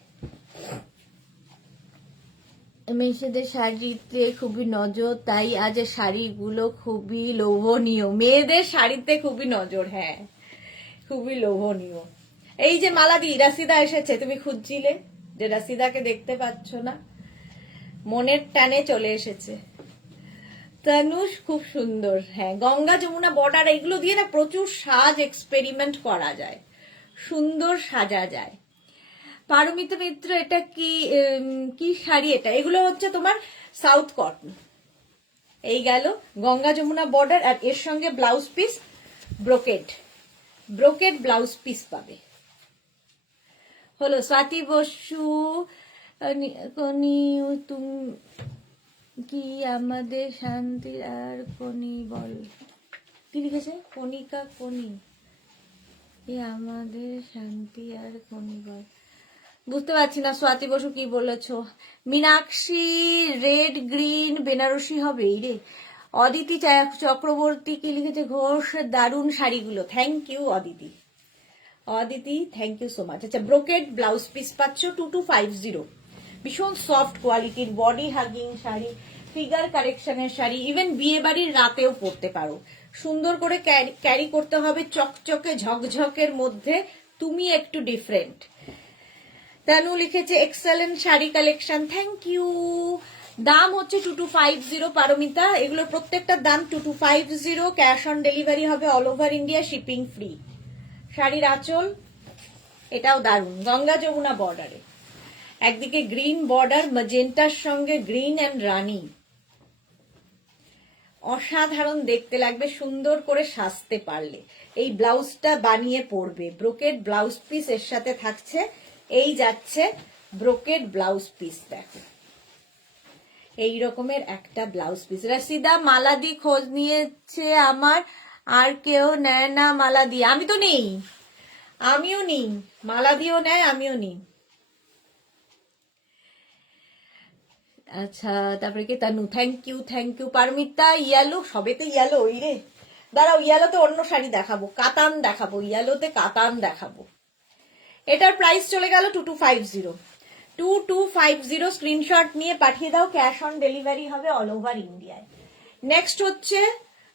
মেয়েদের শাড়িতে খুবই নজর, তাই আজ শাড়িগুলো খুবই লোভনীয়, মেয়েদের শাড়িতে খুবই নজর, হ্যাঁ খুবই লোভনীয়। এই যে মালাদি, রাসিদা এসেছে, তুমি খুঁজছিলে যে রাসিদাকে দেখতে পাচ্ছ না, মনের টানে চলে এসেছে। তনুষ খুব সুন্দর, হ্যাঁ গঙ্গা যমুনা বর্ডার, এগুলো দিয়ে না প্রচুর সাজ এক্সপেরিমেন্ট করা যায়, সুন্দর সাজা যায়। পারমিতা মিত্র, এটা কি কি শাড়ি এটা, এগুলো হচ্ছে তোমার সাউথ কটন। এই গেল গঙ্গা যমুনা বর্ডার, আর এর সঙ্গে blouse piece brocade, brocade blouse piece পাবে। হলো স্বাতি বসু, তুমি কি আমাদের শান্তি আর কোনি বল, কি লিখেছে কণিকা কোনি, কি আমাদের শান্তি আর কোনি বল, বুঝতে পারছি না স্বাতি বসু কি বলেছো। মীনাক্ষী, রেড গ্রিন বেনারসি হবে এই রে। অদিতি চক্রবর্তী কি লিখেছে, ঘোষ দারুণ শাড়িগুলো, thank you Aditi, Aditi thank you so much. আচ্ছা ব্রোকেড ব্লাউজ পিস পাচ্ছ 2250, ভীষণ সফট কোয়ালিটির, বডি হাগিং শাড়ি, ফিগার কারেকশনের শাড়ি, ইভেন বিয়ে বাড়ির রাতেও পরতে পারো, সুন্দর করে ক্যারি করতে হবে, চকচকে ঝকঝকের মধ্যে তুমি একটু ডিফারেন্ট। তানু লিখেছে excellent sari collection, thank you. দাম হচ্ছে 2250 পারমিতা, এগুলোর প্রত্যেকটার দাম 2250, ক্যাশ অন ডেলিভারি হবে all over India, shipping free. শাড়ির আঁচল এটাও দারুণ, গঙ্গা যমুনা বর্ডারে, একদিকে গ্রিন বর্ডার ম্যাজেন্টার সঙ্গে গ্রিন এন্ড রানী, অসাধারণ দেখতে লাগবে সুন্দর করে সাজতে পারলে। এই ব্লাউজটা বানিয়ে পরবে, ব্রোকেড ব্লাউজ পিস এর সাথে থাকছে, এই যাচ্ছে ব্রোকেড ব্লাউজ পিস, দেখো এই রকমের একটা ব্লাউজ পিস। রসিদা মালাদি খোঁজ নিয়েছে আমার, আর কেউ নেয় না মালাদি, আমি তো নেই, আমিও নেই, মালাদিও নেয় আমিও নেই। আচ্ছা তারপরে কি Tanu, thank you thank you. Paramita yellow, সবে তো ইয়ালো, ওই রে দাঁড়াও, ইয়ালোতে অন্য শাড়ি দেখাবো, কাতান দেখাবো, ইয়ালোতে কাতান দেখাবো। এটার প্রাইস চলে গেল 2250, 2250, স্ক্রিনশট নিয়ে পাঠিয়ে দাও, ক্যাশ অন ডেলিভারি হবে অল ওভার ইন্ডিয়ায়। নেক্সট হচ্ছে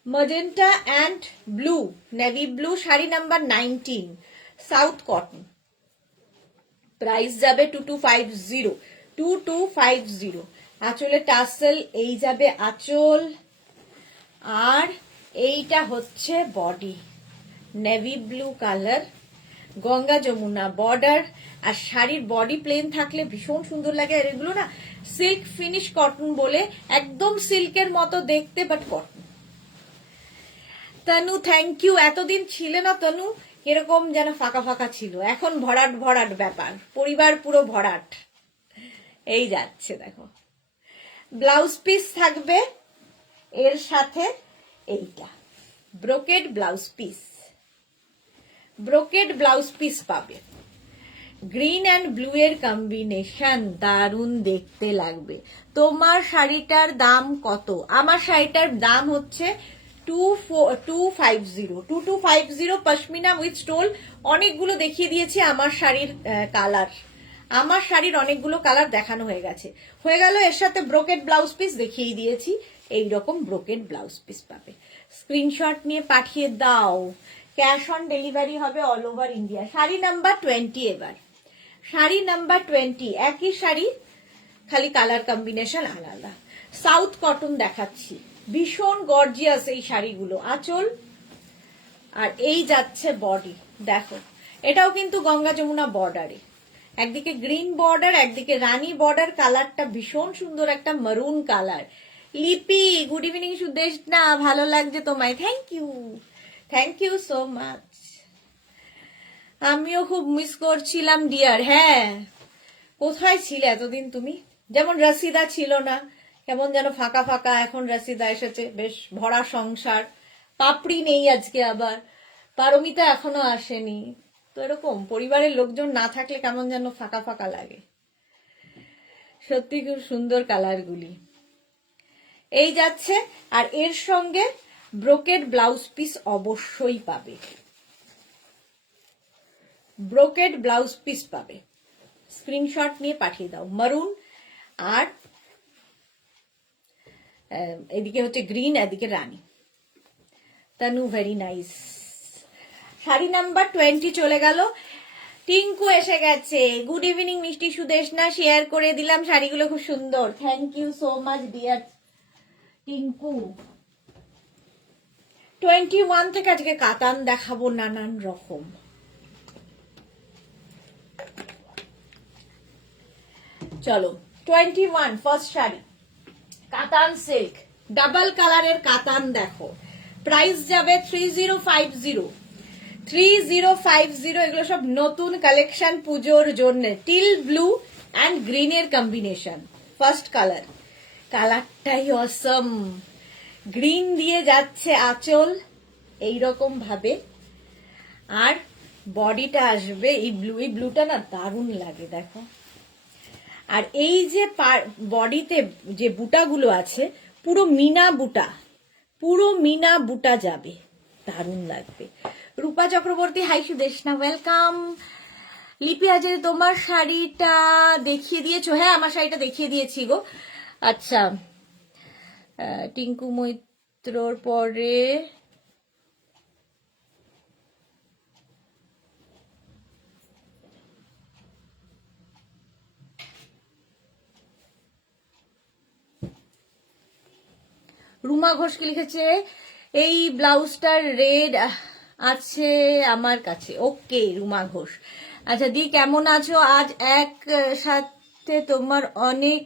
magenta and blue, navy blue, sari number 19, south cotton, price যাবে 2250, 2250। আঁচলে টাসেল, এই যাবে আঁচল, আর এইটা হচ্ছে body, navy blue colour, Ganga Yamuna border. আর শাড়ির বডি প্লেন থাকলে ভীষণ সুন্দর লাগে। আর এগুলো না সিল্ক ফিনিশ কটন বলে একদম সিল্কের মতো দেখতে, but cotton. Tanu thank you. এতদিন ছিলে না তনু, এরকম যেন ফাঁকা ফাঁকা ছিল, এখন ভরাট ভরাট ব্যাপার, পরিবার পুরো ভরাট। এই যাচ্ছে দেখো, ব্লাউজ পিস থাকবে এর সাথে, এইটা brocade blouse piece, brocade blouse piece পাবে। গ্রিন অ্যান্ড ব্লু এর কম্বিনেশন দারুণ দেখতে লাগবে। তোমার শাড়িটার দাম কত? আমার শাড়িটার দাম হচ্ছে 2250 পশমিনা উইথ স্টোল। অনেকগুলো দেখিয়ে দিয়েছি আমার শাড়ির কালার, আমার শাড়ির অনেকগুলো কালার দেখানো হয়ে গেল। এর সাথে ব্রোকেড ব্লাউজ পিস দেখিয়ে দিয়েছি, এইরকম ব্রোকেড ব্লাউজ পিস পাবে। স্ক্রিনশট নিয়ে পাঠিয়ে দাও, ক্যাশ অন ডেলিভারি হবে all over India. Sari number 20, এবার শাড়ি নাম্বার 20, একই শাড়ি খালি কালার কম্বিনেশন আলাদা। সাউথ কটন দেখাচ্ছি, ভীষণ গর্জিয়াস এই শাড়িগুলো। আঁচল আর এই যাচ্ছে বডি, দেখো এটাও কিন্তু গঙ্গা যমুনা বর্ডারে, একদিকে গ্রিন বর্ডার একদিকে রানী বর্ডার, কালারটা ভীষণ সুন্দর, একটা মারুন কালার। লিপি গুড ইভিনিং সুদেশ, না ভালো লাগছে তোমায়, থ্যাংক ইউ সো মাচ। আমিও খুব মিস করছিলাম ডিয়ার। হ্যাঁ, কোথায় ছিলে এতদিন তুমি? যেমন রসিদা ছিল না, কেমন যেন ফাঁকা ফাঁকা, এখন রসিদা এসেছে, বেশ ভরা সংসার। পাপড়ি নেই আজকে, আবার পারমিতা এখনো আসেনি, তো এরকম পরিবারের লোকজন না থাকলে কেমন যেন ফাঁকা ফাঁকা লাগে। সত্যি খুব সুন্দর কালারগুলি। এই যাচ্ছে, আর এর সঙ্গে ব্রোকেড ব্লাউজ পিস অবশ্যই পাবে, ব্রোকেড ব্লাউজ পিস পাবে। স্ক্রিনশট নিয়ে পাঠিয়ে দাও। মারুন আর এদিকে হচ্ছে গ্রিন, এদিকে rani. Tanu very nice. Sari number 20 চলে গেল। টিঙ্কু এসে গেছে, গুড ইভিনিং মিষ্টি সুদেশ, না শেয়ার করে দিলাম, শাড়িগুলো খুব সুন্দর, thank you so much dear Tinku. 21 থেকে আজকে কাতান দেখাবো নানান রকম। চলো 21 ফার্স্ট শাড়ি, কাতান সিল্ক, ডাবল কালারের কাতান। দেখো প্রাইস যাবে 3050, এগুলো সব নতুন কালেকশন পুজোর জন্য। টিল ব্লু অ্যান্ড গ্রিনের কম্বিনেশন, ফার্স্ট কালার, কালারটাই অসম। গ্রিন দিয়ে যাচ্ছে আঁচল এইরকম ভাবে, আর বডিটা আসবে এই ব্লু, এই ব্লুটা না দারুণ লাগে দেখো। আর এই যে বডিতে যে বুটাগুলো আছে পুরো মিনা বুটা, পুরো মিনা বুটা যাবে, দারুণ লাগবে। রূপা চক্রবর্তী হাই সুদেশনা, ওয়েলকাম। লিপি আজ তোমার শাড়িটা দেখিয়ে দিয়েছো? হ্যাঁ আমার শাড়িটা দেখিয়ে দিয়েছি গো। আচ্ছা, টিঙ্কু মৈত্রর পরে রুমা ঘোষ কি লিখেছে, এই ব্লাউজটার রেড আছে আমার কাছে। ওকে রুমা ঘোষ। আচ্ছা দি কেমন আছো? আজ এক সাথে তোমার অনেক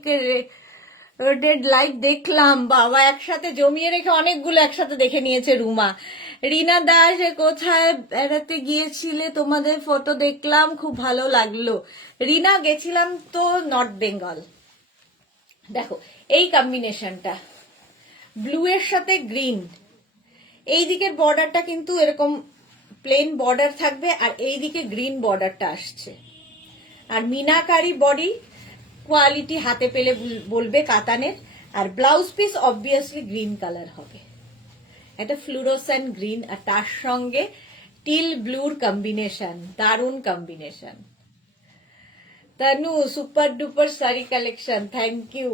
রেড লাইট দেখলাম, বাবা একসাথে জমিয়ে রেখে অনেকগুলো একসাথে দেখে নিয়েছে রুমা। রিনা দাস, কোথায় বেড়াতে গিয়েছিলে? তোমাদের ফটো দেখলাম, খুব ভালো লাগলো। রিনা গেছিলাম তো নর্থ বেঙ্গল। দেখো এই কম্বিনেশনটা ব্লু এর সাথে গ্রিন, এই দিকের বর্ডারটা কিন্তু এরকম প্লেন বর্ডার থাকবে, আর এই দিকে গ্রিন বর্ডারটা আসছে, আর মিনাকারি বডি কোয়ালিটি হাতে পেলে বলবে কাতানের। আর blouse piece obviously green colour হবে, একটা ফ্লুরোসেন্ট গ্রিন, আর তার সঙ্গে টিল ব্লুর কম্বিনেশন, দারুণ combination. Tanu super duper sari collection, thank you.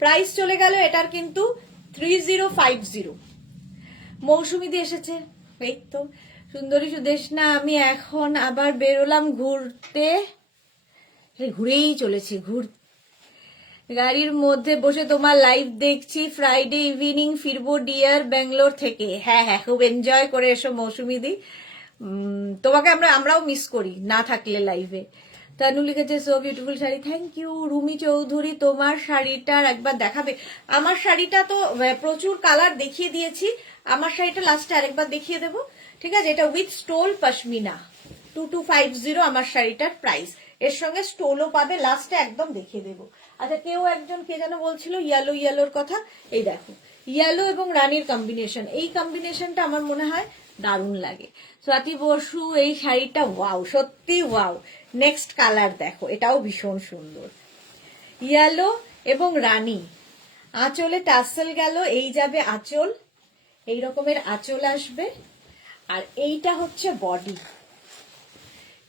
Price চলে গেল এটার কিন্তু 3050। মৌসুমি দিয়ে এসেছে, এই তো সুন্দরী সুদেশনা, আমি এখন আবার বেরোলাম ঘুরতে, ঘুরেই চলেছে গাড়ির মধ্যে বসে তোমার লাইভ দেখছি, ফ্রাইডে ইভিনিং ফিরবো ডিয়ার ব্যাঙ্গালোর থেকে। হ্যাঁ হ্যাঁ, খুব এনজয় করে এসো মৌসুমিদি, তোমাকে আমরাও মিস করি না থাকলে লাইভে। তানু লিখেছে so beautiful sari, thank you. Rumi Chowdhury তোমার শাড়িটার একবার দেখাবে। আমার শাড়িটা তো প্রচুর কালার দেখিয়ে দিয়েছি, আমার শাড়িটা লাস্টে আরেকবার দেখিয়ে দেবো, ঠিক আছে? এটা উইথ স্টোল পশমিনা, 2250 আমার শাড়িটার প্রাইস। এর সঙ্গে স্টোলও পাবে, লাস্টে একদম দেখিয়ে দেবো। আচ্ছা, কেউ একজন কে যেন বলছিল ইয়েলোর কথা, এই দেখো ইয়েলো এবং রানীর কম্বিনেশন, এই কম্বিনেশনটা আমার মনে হয় দারুণ লাগে। স্বাতি বসু এই শাড়িটা ওয়াও, সত্যি ওয়াও। নেক্সট কালার দেখো, এটাও ভীষণ সুন্দর, ইয়েলো এবং রানী। আঁচলে টাসেল গেল, এই যাবে আঁচল, এই রকমের আঁচল আসবে। আর এইটা হচ্ছে বডি,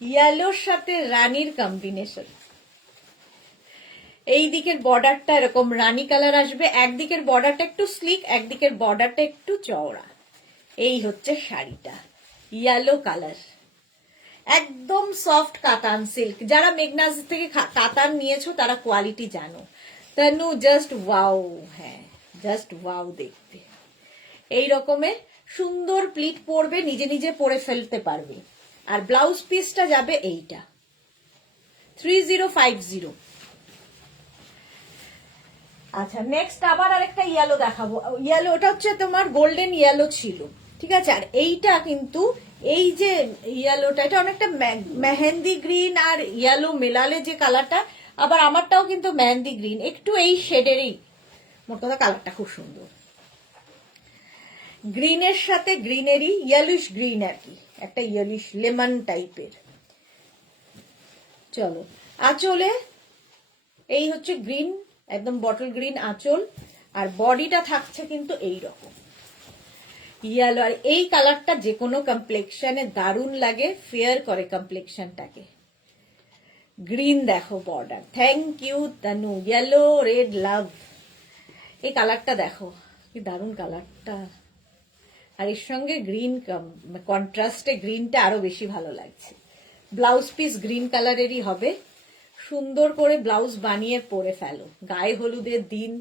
ইয়েলোর সাথে রানীর কম্বিনেশন। এই দিকের বর্ডারটা এরকম রানী কালার আসবে, একদিকের বর্ডারটা একটু স্লিক, একদিকের বর্ডারটা একটু চওড়া। এই হচ্ছে শাড়িটা, ইয়েলো কালার, একদম সফট কাতান সিল্ক। যারা মেঘনাজ থেকে কাতান নিয়েছো তারা কোয়ালিটি জানো। তানু জাস্ট ওয়াও, হ্যাঁ জাস্ট ওয়াও দেখতে। এই রকমের সুন্দর প্লিট পরবে, নিজে নিজে পরে ফেলতে পারবে। আর ব্লাউজ পিসটা যাবে এইটা 3050। আচ্ছা, নেক্সট আবার আরেকটা ইয়েলো দেখাবো। ইয়েলো, ওটা হচ্ছে তোমার গোল্ডেন ইয়েলো ছিল, ঠিক আছে? আর এইটা কিন্তু এই যে ইয়েলোটা, এটা অনেকটা মেহেন্দি গ্রিন আর ইয়েলো মেলালে যে কালারটা, আবার আমারটাও কিন্তু মেহেন্দি গ্রিন, একটু এই শেডেরই। মোট কথা কালারটা খুব সুন্দর, গ্রিনের সাথে গ্রিনেরই ইয়েলিশ গ্রিন আর কি, একটা ইয়েলিশ লেমন টাইপের। চলো, আঁচলে এই হচ্ছে গ্রিন, একদম বটল গ্রিন আঁচল, আর বডিটা থাকছে কিন্তু এই রকম ইয়েলো। আর এই কালারটা যে কোনো কমপ্লেক্সনে দারুণ লাগে, ফেয়ার করে কমপ্লেক্সনটাকে। গ্রিন দেখো border, thank you Tanu. Yellow red love, এই কালারটা দেখো কি দারুণ কালারটা। আর এর সঙ্গে গ্রিন কন্ট্রাস্টে গ্রিনটা আরো বেশি ভালো লাগছে। ব্লাউজ পিস গ্রিন কালারেরই হবে, সুন্দর করে ব্লাউজ বানিয়ে পরে ফেলো গায়ে হলুদের দিন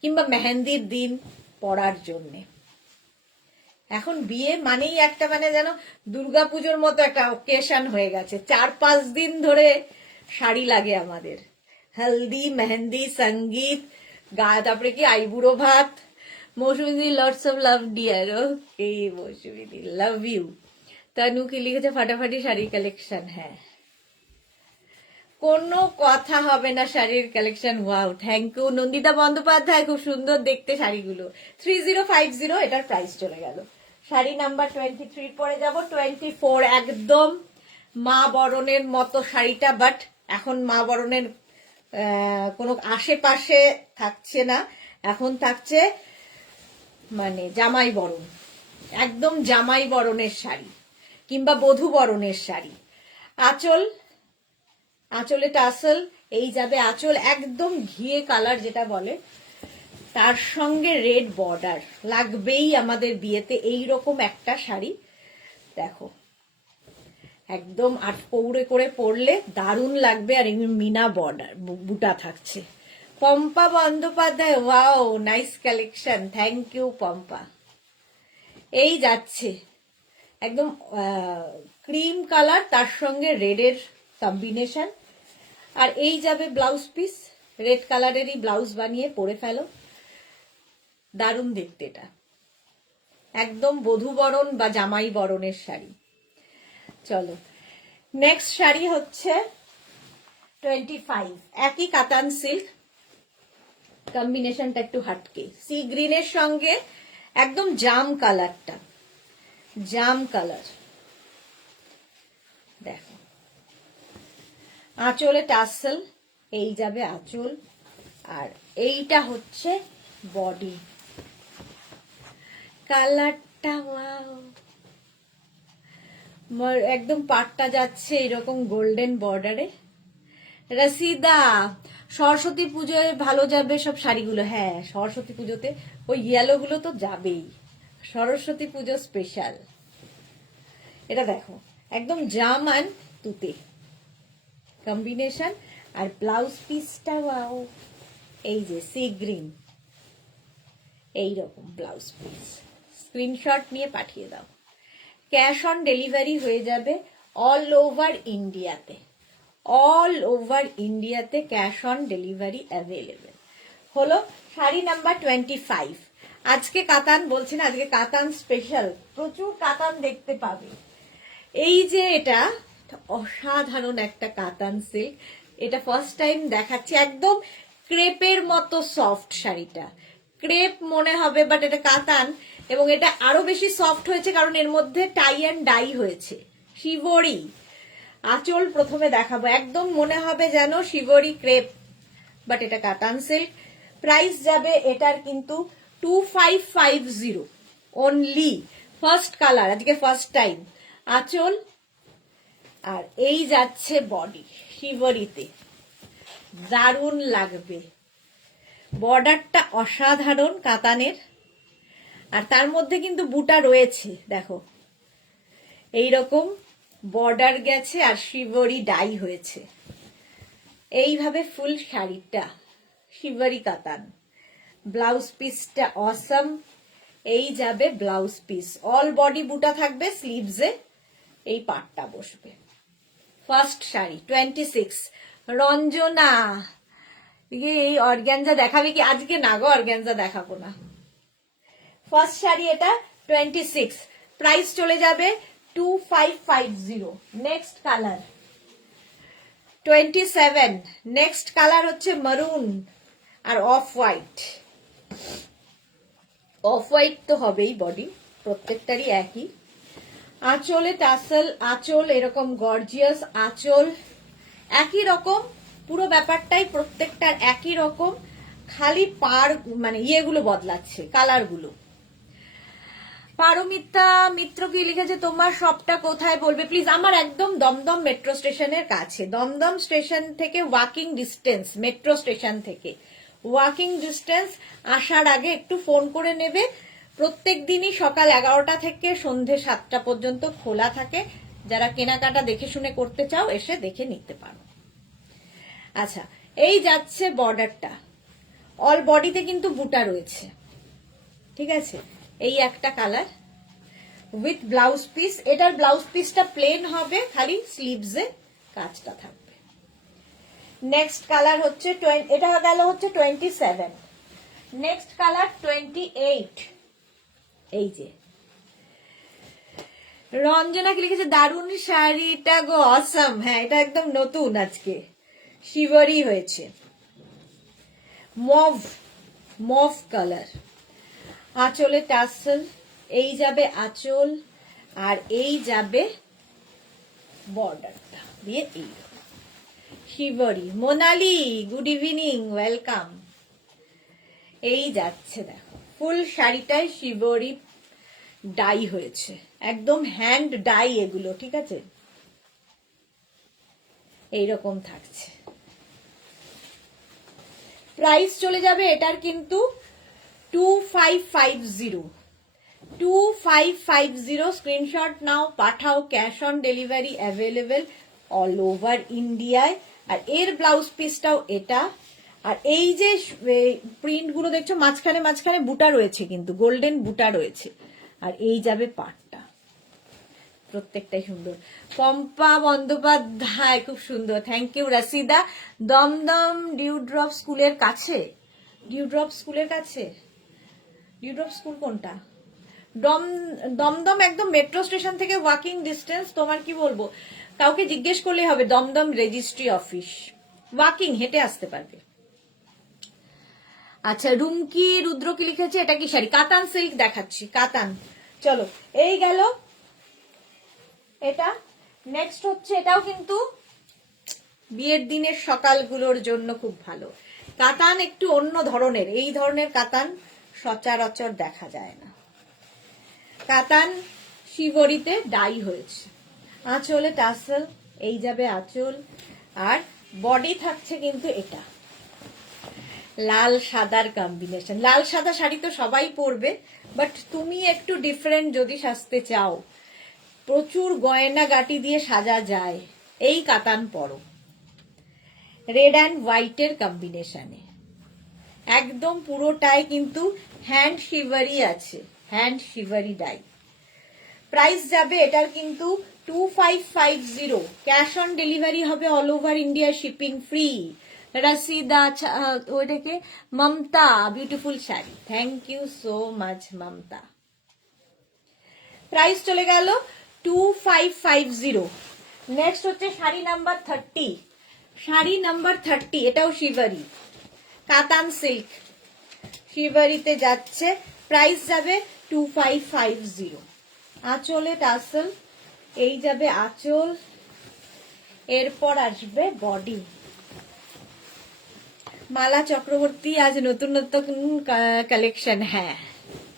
কিংবা মেহেন্দির দিন পরার জন্যে। এখন বিয়ে মানেই একটা মানে যেন দুর্গাপুজোর মতো একটা অকেশন হয়ে গেছে, 4-5 দিন ধরে শাড়ি লাগে আমাদের। হলদি, মেহেন্দি, সঙ্গীত, তারপরে কি আইবুড়ো ভাত। মৌসুমিদি lots of love dear, okay মৌসুমিদি লাভ ইউ। তানু কি লিখেছে ফাটাফাটি শাড়ির কালেকশন, হ্যাঁ কোনো কথা হবে না, শাড়ির collection wow, thank you. Nandita Bandyopadhyay, খুব সুন্দর দেখতে শাড়িগুলো। 3050 এটার প্রাইস চলে গেল। শাড়ি নাম্বার 23 পরে যাব 24, একদম মা বরণের মতো শাড়িটা, বাট এখন মা বরণের কোনো আশেপাশে থাকছে না, এখন থাকছে মানে জামাই বরণ, একদম জামাই বরণের শাড়ি কিংবা বধূ বরণের শাড়ি। আঁচলে টাসেল, এই যাবে আঁচল, একদম ঘিয়ে কালার যেটা বলে, তার সঙ্গে রেড বর্ডার লাগবেই আমাদের বিয়েতে। এই রকম একটা শাড়ি দেখো, একদম 8 পৌড়ে করে পরলে দারুণ লাগবে। আর মিনা বর্ডার বুটা থাকছে। Pampa Bandyopadhyay, wow nice collection, thank you Pampa. এই যাচ্ছে একদম ক্রিম কালার, তার সঙ্গে রেডের কম্বিনেশন। আর এই যাবে ব্লাউজ পিস, রেড কালারেরই ব্লাউজ বানিয়ে পরে ফেলো, দারুণ দেখতে। এটা একদম বধূ বরণ বা জামাই বরণের শাড়ি। চলো, নেক্সট শাড়ি হচ্ছে 25, একই কাতান সিল্ক, কম্বিনেশনটা একটু হাটকে, সি গ্রিনের সঙ্গে একদম জাম কালারটা, জাম কালার দেখো। আঁচলে টাসেল, এই যাবে আঁচল, আর এইটা হচ্ছে বডি। কালারটা ওয়াও, একদম পাটটা যাচ্ছে এরকম গোল্ডেন বর্ডারে। রসিদা, সরস্বতী পুজোয় ভালো যাবে সব শাড়িগুলো। হ্যাঁ, সরস্বতী পুজোতে ওই ইয়েলো গুলো তো যাবেই, সরস্বতী পুজো স্পেশাল। এটা দেখো একদম জাম অ্যান্ড তুতে কম্বিনেশন, আর ব্লাউজ পিসটা এই যে সি গ্রিন, এইরকম ব্লাউজ পিস। স্ক্রিনশট নিয়ে পাঠিয়ে দাও। ক্যাশ অন ডেলিভারি হয়ে যাবে অল ওভার ইন্ডিয়াতে। অল ওভার ইন্ডিয়াতে ক্যাশ অন ডেলিভারি অ্যাভেলেবেল। হলো শাড়ি নাম্বার 25। আজকে কাতান বলছি না, আজকে কাতান স্পেশাল, প্রচুর কাতান দেখতে পাবে। এই যে এটা অসাধারণ একটা কাতান সিল্ক, এটা ফার্স্ট টাইম দেখাচ্ছি। একদম ক্রেপের মতো সফট শাড়িটা, ক্রেপ মনে হবে বাট এটা কাতান, এবং এটা আরো বেশি সফট হয়েছে কারণ এর মধ্যে টাই অ্যান্ড ডাই হয়েছে। শিবরি আঁচল প্রথমে দেখাবো, একদম মনে হবে যেন শিবরি ক্রেপ, বাট এটা কাতান সিল্ক। প্রাইস যাবে এটার কিন্তু 2550 অনলি। ফার্স্ট কালার, আজকে ফার্স্ট টাইম। আঁচল আর এই যাচ্ছে বডি শিবরিতে, দারুণ লাগবে। বর্ডারটা অসাধারণ কাতানের, আর তার মধ্যে কিন্তু বুটা রয়েছে, দেখো এইরকম বর্ডার গেছে আর শিবরি ডাই হয়েছে। এইভাবে ফুল শাড়িটা শিবরি কাতান। ব্লাউজ পিসটা অসম, এই যাবে ব্লাউজ পিস। অল বডি বুটা থাকবে, স্লিভসে এই পাটটা বসবে। ফার্স্ট শাড়ি 26। রঞ্জনা এই অর্গ্যানজা দেখাবে কি? আজকে না গো, অর্গ্যানজা দেখাবো না। ফার্স্ট শাড়ি এটা 26, প্রাইস চলে যাবে 2550। Next colour 27। নেক্সট কালার হচ্ছে মারুন আর অফ হোয়াইট। অফ হোয়াইট তো হবেই, বডি প্রত্যেকটারই একই। আঁচলে টাসেল, আঁচল এরকম গর্জিয়াস আঁচল, একই রকম পুরো ব্যাপারটাই প্রত্যেকটার একই রকম, খালি পার মানে ইয়েগুলো বদলাচ্ছে, কালারগুলো। পারমিতা মিত্র কি লিখেছে, তোমার শপটা কোথায় বলবে প্লিজ? আমার একদম দমদম মেট্রো স্টেশনের কাছে, দমদম স্টেশন থেকে ওয়াকিং ডিস্টেন্স, মেট্রো স্টেশন থেকে ওয়াকিং ডিস্টেন্স। আসার আগে একটু ফোন করে নেবে। প্রত্যেক দিনই সকাল 11টা থেকে সন্ধে 7টা পর্যন্ত খোলা থাকে। যারা কেনাকাটা দেখে শুনে করতে চাও এসে দেখে নিতে পারো। আচ্ছা, এই যাচ্ছে বর্ডারটা, অল বডিতে কিন্তু বুটা রয়েছে, ঠিক আছে। এই একটা কালার উইথ ব্লাউজ পিস। এটার ব্লাউজ পিসটা প্লেন হবে, খালি স্লিভসে কাজটা থাকবে। নেক্সট কালার হচ্ছে এটা গেল হচ্ছে 27। Next colour 28। এই যে রঞ্জনা কি লিখেছে, দারুণ শাড়িটা গো, অসম। হ্যাঁ, এটা একদম নতুন, আজকে শিবরি হয়েছে। Mauve, mauve colour. আঁচলে টাসেল, এই যাবে আঁচল আর এই যাবে বর্ডারটা দিয়ে এই shibori. Monali good evening, welcome. এই যাচ্ছে, দেখো ফুল শাড়িটাই শিবরি ডাই হয়েছে, একদম হ্যান্ড ডাই এগুলো, ঠিক আছে। এইরকম থাকছে। প্রাইস চলে যাবে এটার কিন্তু 2550। 2550 স্ক্রিনশট নাও, পাঠাও। Cash on delivery available all over ইন্ডিয়ায়। আর এর ব্লাউজ পিসটাও এটা। আর এই যে প্রিন্ট গুলো দেখছো মাঝখানে মাঝখানে বুটা রয়েছে, কিন্তু গোল্ডেন বুটা রয়েছে। আর এই যাবে পাটটা, প্রত্যেকটাই সুন্দর। পম্পা বন্দ্যোপাধ্যায় খুব সুন্দর, থ্যাংক ইউ। রাসিদা, দমদম ডিউড্রপ স্কুলের কাছে। ডিউড্রপ স্কুলের কাছে, ডিউড্রপ স্কুল কোনটা? দমদম একদম মেট্রো স্টেশন থেকে ওয়াকিং ডিস্টেন্স। তোমার কি বলবো, কাউকে জিজ্ঞেস করলে হবে, দমদম রেজিস্ট্রি অফিস, ওয়াকিং, হেঁটে আসতে পারবে। আচ্ছা, রুমকি রুদ্র কি লিখেছে, এটা কি শাড়ি? কাতান সিল্ক দেখাচ্ছি, কাতান। চলো, এই গেল এটা। নেক্সট হচ্ছে, এটাও কিন্তু বিয়ের দিনের সকালগুলোর জন্য খুব ভালো। কাতান একটু অন্য ধরনের, এই ধরনের কাতান সচরাচর দেখা যায় না। কাতান শিবরিতে ডাই হয়েছে। আঁচলে টাসেল, এই যাবে আঁচল আর বডি থাকছে কিন্তু এটা লাল সাদার কম্বিনেশন। লাল সাদা শাড়ি তো সবাই পরবে, বাট তুমি একটু ডিফারেন্ট যদি সাজতে চাও, প্রচুর গয়না গাটি দিয়ে সাজা যায়, এই কাতান পরো। রেড অ্যান্ড হোয়াইটের কম্বিনেশনে, একদম পুরোটাই কিন্তু হ্যান্ড শিভারি আছে, হ্যান্ড শিভারি ডাই। প্রাইস যাবে এটার কিন্তু 2550, ক্যাশ অন ডেলিভারি হবে, all over India shipping free. Rashida ওইটাকে Mamata, beautiful sari, thank you so much Mamata. Price চলে গেল 2550। নেক্সট হচ্ছে শাড়ি নাম্বার 30, শাড়ি নাম্বার 30, এটাও শিভারি, কাতান সিল্ক, শিভারিতে যাচ্ছে, প্রাইস যাবে 2550। আঁচলে টাসেল, এই যাবে আঁচল, এরপর আসবে বডি। মালা চক্রবর্তী, আজ নতুন নতুন কালেকশন, হ্যাঁ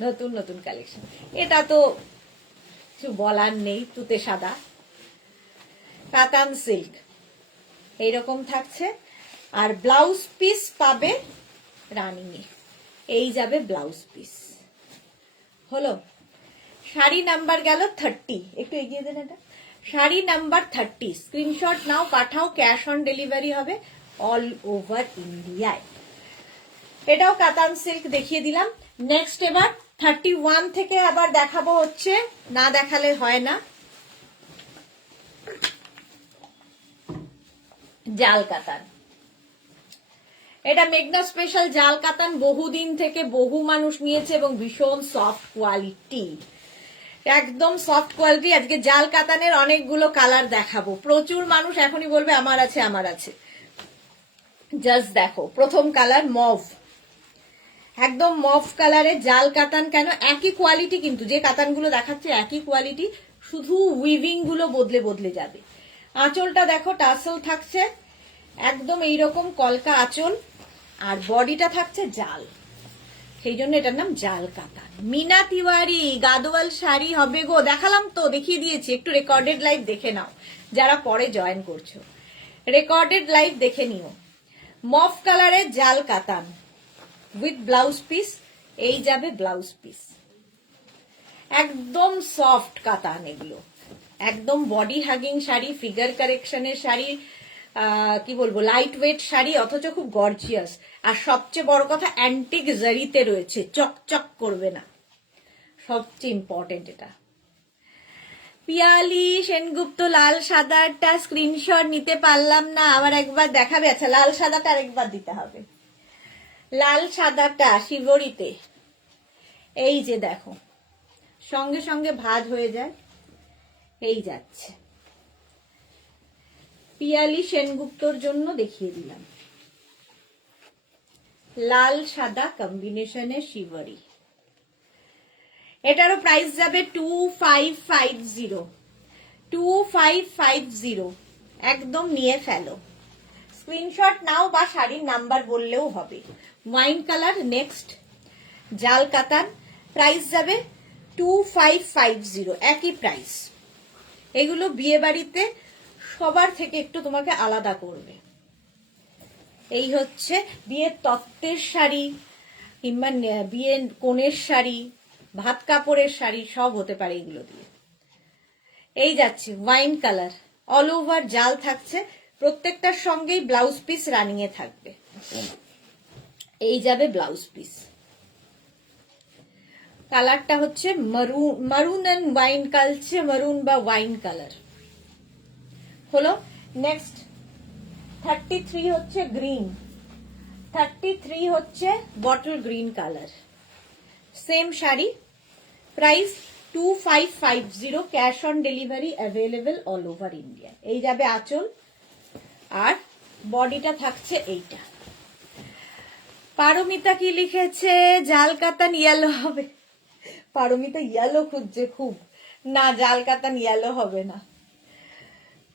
নতুন নতুন কালেকশন, এটা তো কিছু বলার নেই, তুতে সাদা কাতান সিল্ক এইরকম থাকছে। আর ব্লাউজ পিস পাবে রানিং এ, এই যাবে ব্লাউজ পিস। হলো শাড়ি নাম্বার গেল 30, একটু এগিয়ে দেন এটা, শাড়ি নাম্বার 30, স্ক্রিনশট নাও, পাঠাও, ক্যাশ অন ডেলিভারি হবে অল ওভার ইন্ডিয়ায়। এটাও কাতান সিল্ক দেখিয়ে দিলাম। নেক্সট এবার 31 থেকে আবার দেখাবো হচ্ছে, না দেখালে হয় না, জাল কাতান। এটা মেঘনা স্পেশাল জাল কাতান, বহুদিন থেকে বহু মানুষ নিয়েছে এবং ভীষণ সফট কোয়ালিটি, একদম সফট কোয়ালিটি। আজকে জাল কাতানের অনেকগুলো কালার দেখাবো, প্রচুর মানুষ এখনই বলবে আমার আছে আমার আছে। জাস্ট দেখো, প্রথম কালার মভ, একদম মভ কালারে জাল কাতান। কেন? একই কোয়ালিটি, কিন্তু যে কাতানগুলো দেখাচ্ছে একই কোয়ালিটি, শুধু উইভিং গুলো বদলে বদলে যাবে। আঁচলটা দেখো, টাসেল থাকছে একদম এইরকম কলকা আঁচল, আর বডিটা থাকছে জাল, সেই জন্য এটার নাম জাল কাতান। মিনা তিওয়ারি, গাদোয়াল শাড়ি হবে গো, দেখালাম তো, দেখিয়ে দিয়েছি, একটু রেকর্ডেড লাইভ দেখে নাও, যারা পরে জয়েন করছো রেকর্ডেড লাইভ দেখে নিও। মফ কালারের জাল কাতান উইথ ব্লাউজ পিস, এই যাবে ব্লাউজ পিস, একদম সফট কাতান এগুলো, একদম বডি হাগিং শাড়ি, ফিগার কারেকশনের শাড়ি, কি বলবো, লাইট ওয়েট শাড়ি, অথচ খুব গর্জিয়াস। আর সবচেয়ে বড় কথা, অ্যান্টিক জারিতে রয়েছে, চকচক করবে না, সবচেয়ে ইম্পর্টেন্ট এটা। পিয়ালি সেনগুপ্ত, লাল সাদাটা স্ক্রিনশট নিতে পারলাম না, আবার একবার দেখাবে? আচ্ছা, লাল সাদাটা আরেকবার দিতে হবে, লাল সাদাটা শিবরিতে, এই যে দেখো, সঙ্গে সঙ্গে ভাঁজ হয়ে যায়, এই যাচ্ছে। পিয়ালি সেনগুপ্তর জন্য দেখিয়ে দিলাম, লাল সাদা কম্বিনেশনে শিবরি। এটারও প্রাইস যাবে 2550, 2550, একদম নিয়ে ফেলো, স্ক্রিনশট নাও বা শাড়ির নাম্বার বললেও হবে। ওয়াইন কালার, নেক্সট জাল কাতান, প্রাইস যাবে 2550, একই প্রাইস। এগুলো বিয়ে বাড়িতে সবার থেকে একটু তোমাকে আলাদা করবে। এই হচ্ছে বিয়ের তত্ত্বের শাড়ি, কিংবা বিয়ের কোণের শাড়ি, ভাত কাপড়ের শাড়ি, সব হতে পারে এগুলো দিয়ে। এই যাচ্ছে ওয়াইন কালার, অল ওভার জাল থাকছে, প্রত্যেকটার সঙ্গেই ব্লাউজ পিস রানিং এ থাকবে, এই যাবে ব্লাউজ পিস। কালারটা হচ্ছে মারুন এন্ড ওয়াইন, কালচে মারুন বা ওয়াইন কালার। হলো নেক্সট 33 হচ্ছে গ্রিন, 33 হচ্ছে bottle green colour, same sari, price 2550, cash on delivery available all over India. এই যাবে আঁচল, আর বডিটা থাকছে এইটা। পারমিতা কি লিখেছে? জাল কাতান ইয়েলো হবে। পারমিতা ইয়েলো খুঁজছে খুব, না জাল কাতান ইয়েলো হবে না,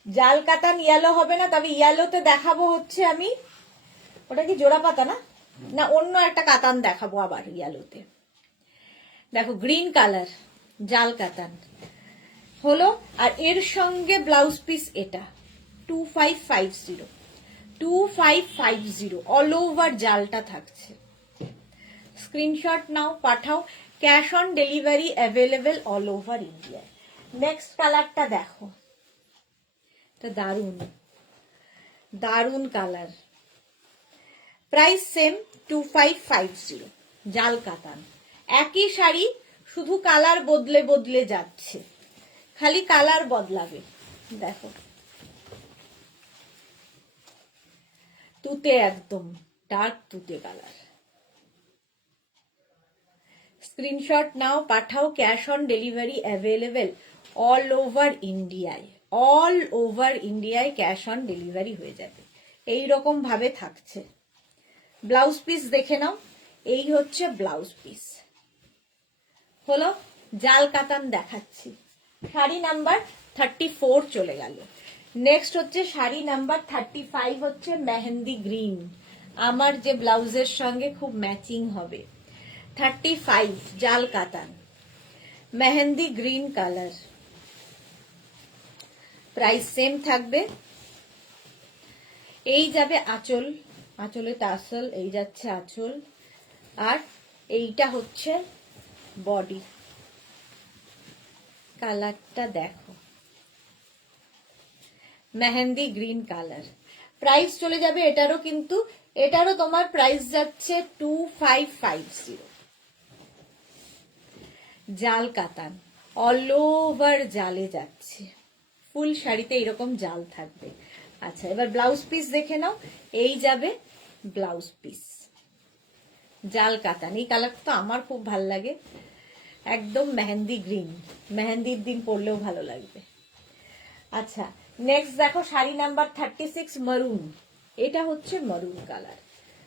জাল কাতান ইয়েলো হবে না। তবে ইয়েলোতে দেখাবো হচ্ছে আমি, ওটা কি জোড়া পাতা না, না অন্য একটা কাতান দেখাবো আবার ইয়েলোতে। দেখো গ্রিন কালার জাল কাতান হলো, আর এর সঙ্গে ব্লাউজ পিস এটা 2550, 2550, অল ওভার জালটা থাকছে। স্ক্রিনশট নাও, পাঠাও, cash on delivery available all over India. Next কালারটা দেখো, দারুন দারুন কালার, প্রাইস সেম 2550, জাল কাতান। একই শাড়ি, শুধু কালার বদলে বদলে যাচ্ছে, খালি কালার বদলাবে। দেখো তুতে, একদম ডার্ক তুতে কালার। স্ক্রিনশট নাও, পাঠাও। Cash on delivery available all over ইন্ডিয়ায়। অল ওভার ইন্ডিয়ায় ক্যাশ অন ডেলিভারি হয়ে যাবে। এই রকম ভাবে থাকছে। ব্লাউজ পিস দেখে নাও, এই হচ্ছে ব্লাউজ পিস। হলো জাল কাতান দেখাচ্ছি। শাড়ি নাম্বার 34 চলে গেল। নেক্সট হচ্ছে শাড়ি নাম্বার 35, হচ্ছে মেহেন্দি গ্রিন, আমার যে ব্লাউজের সঙ্গে খুব ম্যাচিং হবে। 35 জাল কাতান, mehndi green colour. Price same থাকবে। এই যাবে আঁচল, আঁচলে টাসল, এই যাচ্ছে আঁচল, আর এইটা হচ্ছে বডি। কালারটা দেখো, মেহেন্দি গ্রিন কালার। প্রাইস চলে যাবে এটারও, কিন্তু এটারও তোমার প্রাইস যাচ্ছে 2550। জাল কাতান, অল ওভার জালে যাচ্ছে, ফুল শাড়িতে এরকম জাল থাকবে। আচ্ছা, এবার ব্লাউজ পিস দেখে নাও, এই যাবে ব্লাউজ পিস, জাল কাতান। এই কালারটা তো আমার খুব ভাল লাগে, একদম মেহেন্দি গ্রিন, মেহেন্দির দিন পরলেও ভালো লাগবে। আচ্ছা, নেক্সট দেখো শাড়ি নাম্বার 36 মারুন। এটা হচ্ছে মারুন কালার,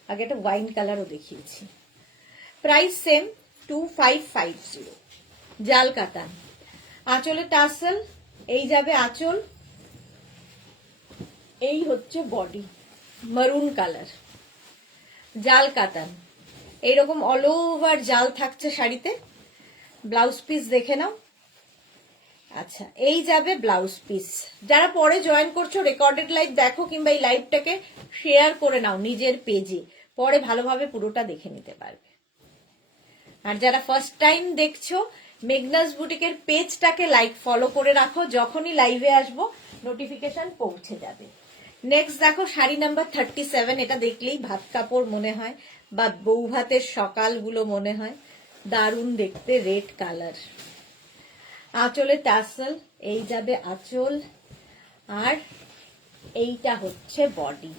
আগে একটা ওয়াইন কালারও দেখিয়েছি। প্রাইস সেম 2550, জাল কাতান। আঁচলে টাসেল, এই যাবে আঁচল, এই হচ্ছে বডি, মারুন কালার, জাল কাতান। এইরকম অল ওভার জাল থাকছে শাড়িতে। ব্লাউজ পিস দেখে নাও। আচ্ছা, এই যাবে ব্লাউজ পিস। যারা পরে জয়েন করছো, রেকর্ডেড লাইভ দেখো, কিংবা এই লাইভটাকে শেয়ার করে নাও নিজের পেজে, পরে ভালোভাবে পুরোটা দেখে নিতে পারবে। আর যারা ফার্স্ট টাইম দেখছো, মেঘনাস বুটিকের পেজটাকে লাইক ফলো করে রাখো, যখনই লাইভে আসবো নোটিফিকেশন পৌঁছে যাবে। নেক্সট দেখো শাড়ি নাম্বার 37। এটা দেখলেই ভাত কাপড় মনে হয়, বা বউ ভাতের সকালগুলো মনে হয়। দারুণ দেখতে, রেড কালার। আঁচলে টাসেল, এই যাবে আঁচল, আর এইটা হচ্ছে বডি,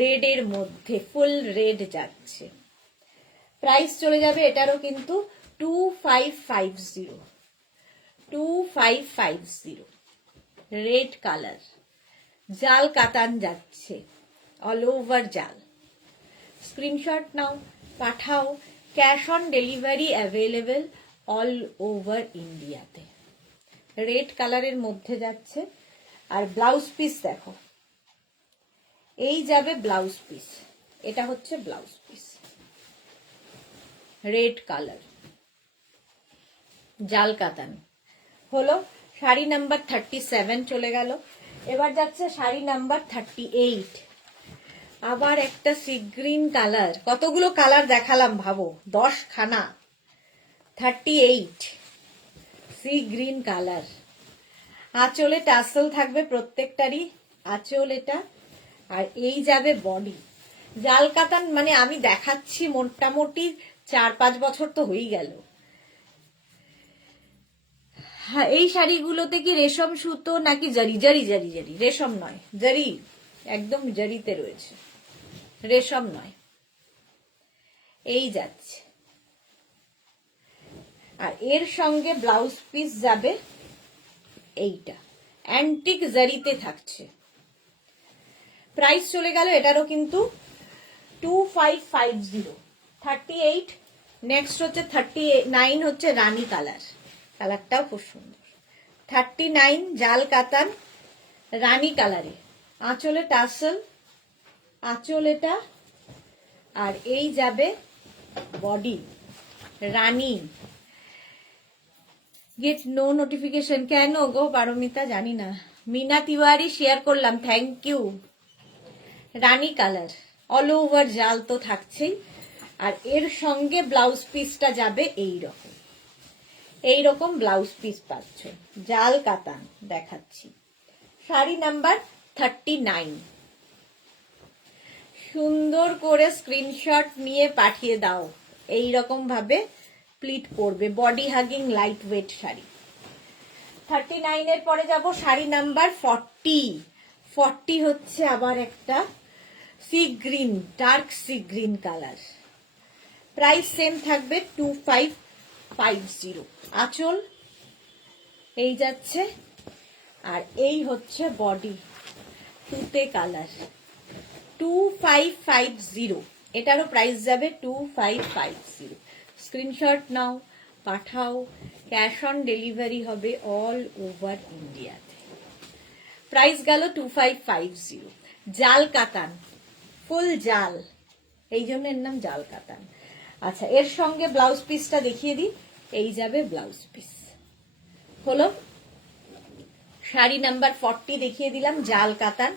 রেড এর মধ্যে ফুল রেড যাচ্ছে। প্রাইস চলে যাবে এটারও কিন্তু 2550, 2550, রেড কালার, জাল কাতান যাচ্ছে, অল ওভার জাল। স্ক্রিনশট নাও, পাঠাও। Cash on delivery available all over ইন্ডিয়াতে। রেড কালারের মধ্যে যাচ্ছে। আর ব্লাউজ পিস দেখো, এই যাবে ব্লাউজ পিস, এটা হচ্ছে ব্লাউজ পিস, রেড কালার, জাল কাতান। হলো শাড়ি নাম্বার 37 চলে গেল। এবার যাচ্ছে শাড়ি নাম্বার 38। আবার একটা সি গ্রিন কালার। কতগুলো কালার দেখালাম ভাবো, 10 খানা। 38 সি গ্রিন কালার। আঁচলে টাসেল থাকবে প্রত্যেকটারই, আঁচল এটা, আর এই যাবে বডি। জাল কাতান মানে আমি দেখাচ্ছি মোটামুটি 4-5 বছর তো হয়েই গেল। হ্যাঁ, এই শাড়িগুলোতে কি রেশম সুতো নাকি জারি? জারি জারি জারি, রেশম নয়, জারি, একদম জারিতে রয়েছে, রেশম নয়। এই যাচ্ছে, আর এর সঙ্গে ব্লাউজ পিস যাবে এইটা, অ্যান্টিক জারিতে থাকছে। প্রাইস চলে গেল এটারও কিন্তু 2550, 38। নেক্সট হচ্ছে 39, হচ্ছে রানী কালার, কালারটাও খুব সুন্দর। 39 জাল কাতান, রানী কালারে। আঁচলে টাসেল, আঁচল এটা, আর এই যাবে বডি, রানী। গেট নো নোটিফিকেশন কেন গো পারমিতা? জানি না। মিনা তিওয়ারি শেয়ার করলাম, থ্যাংক ইউ। রানী কালার, অল ওভার জাল তো থাকছেই, আর এর সঙ্গে ব্লাউজ পিসটা যাবে এইরকম, এইরকম ব্লাউজ পিস পাচ্ছ, জাল কাতান দেখাচ্ছি। শাড়ি নাম্বার 39। সুন্দর করে স্ক্রিনশট নিয়ে পাঠিয়ে দাও। এই রকম ভাবে প্লিট পড়বে, body hugging light weight sari. 39 এর পরে যাব শাড়ি নাম্বার 40। 40 হচ্ছে আবার একটা sea green, dark sea green colour. Price same থাকবে 2550। আঁচল এই যাচ্ছে, আর এই হচ্ছে বডি, তুতে কালার, 2550। এটারও প্রাইস যাবে 2550। স্ক্রিনশট নাও, পাঠাও। ক্যাশ অন ডেলিভারি হবে অল ওভার ইন্ডিয়াতে। প্রাইস গেল 2550। জাল কাতান, ফুল জাল, এই জন্য এর নাম জাল কাতান। আচ্ছা, এর সঙ্গে ব্লাউজ পিসটা দেখিয়ে দিই। এই যাবে ব্লাউজ পিস। হলো শাড়ি নাম্বার 40 দেখিয়ে দিলাম, জাল কাতান।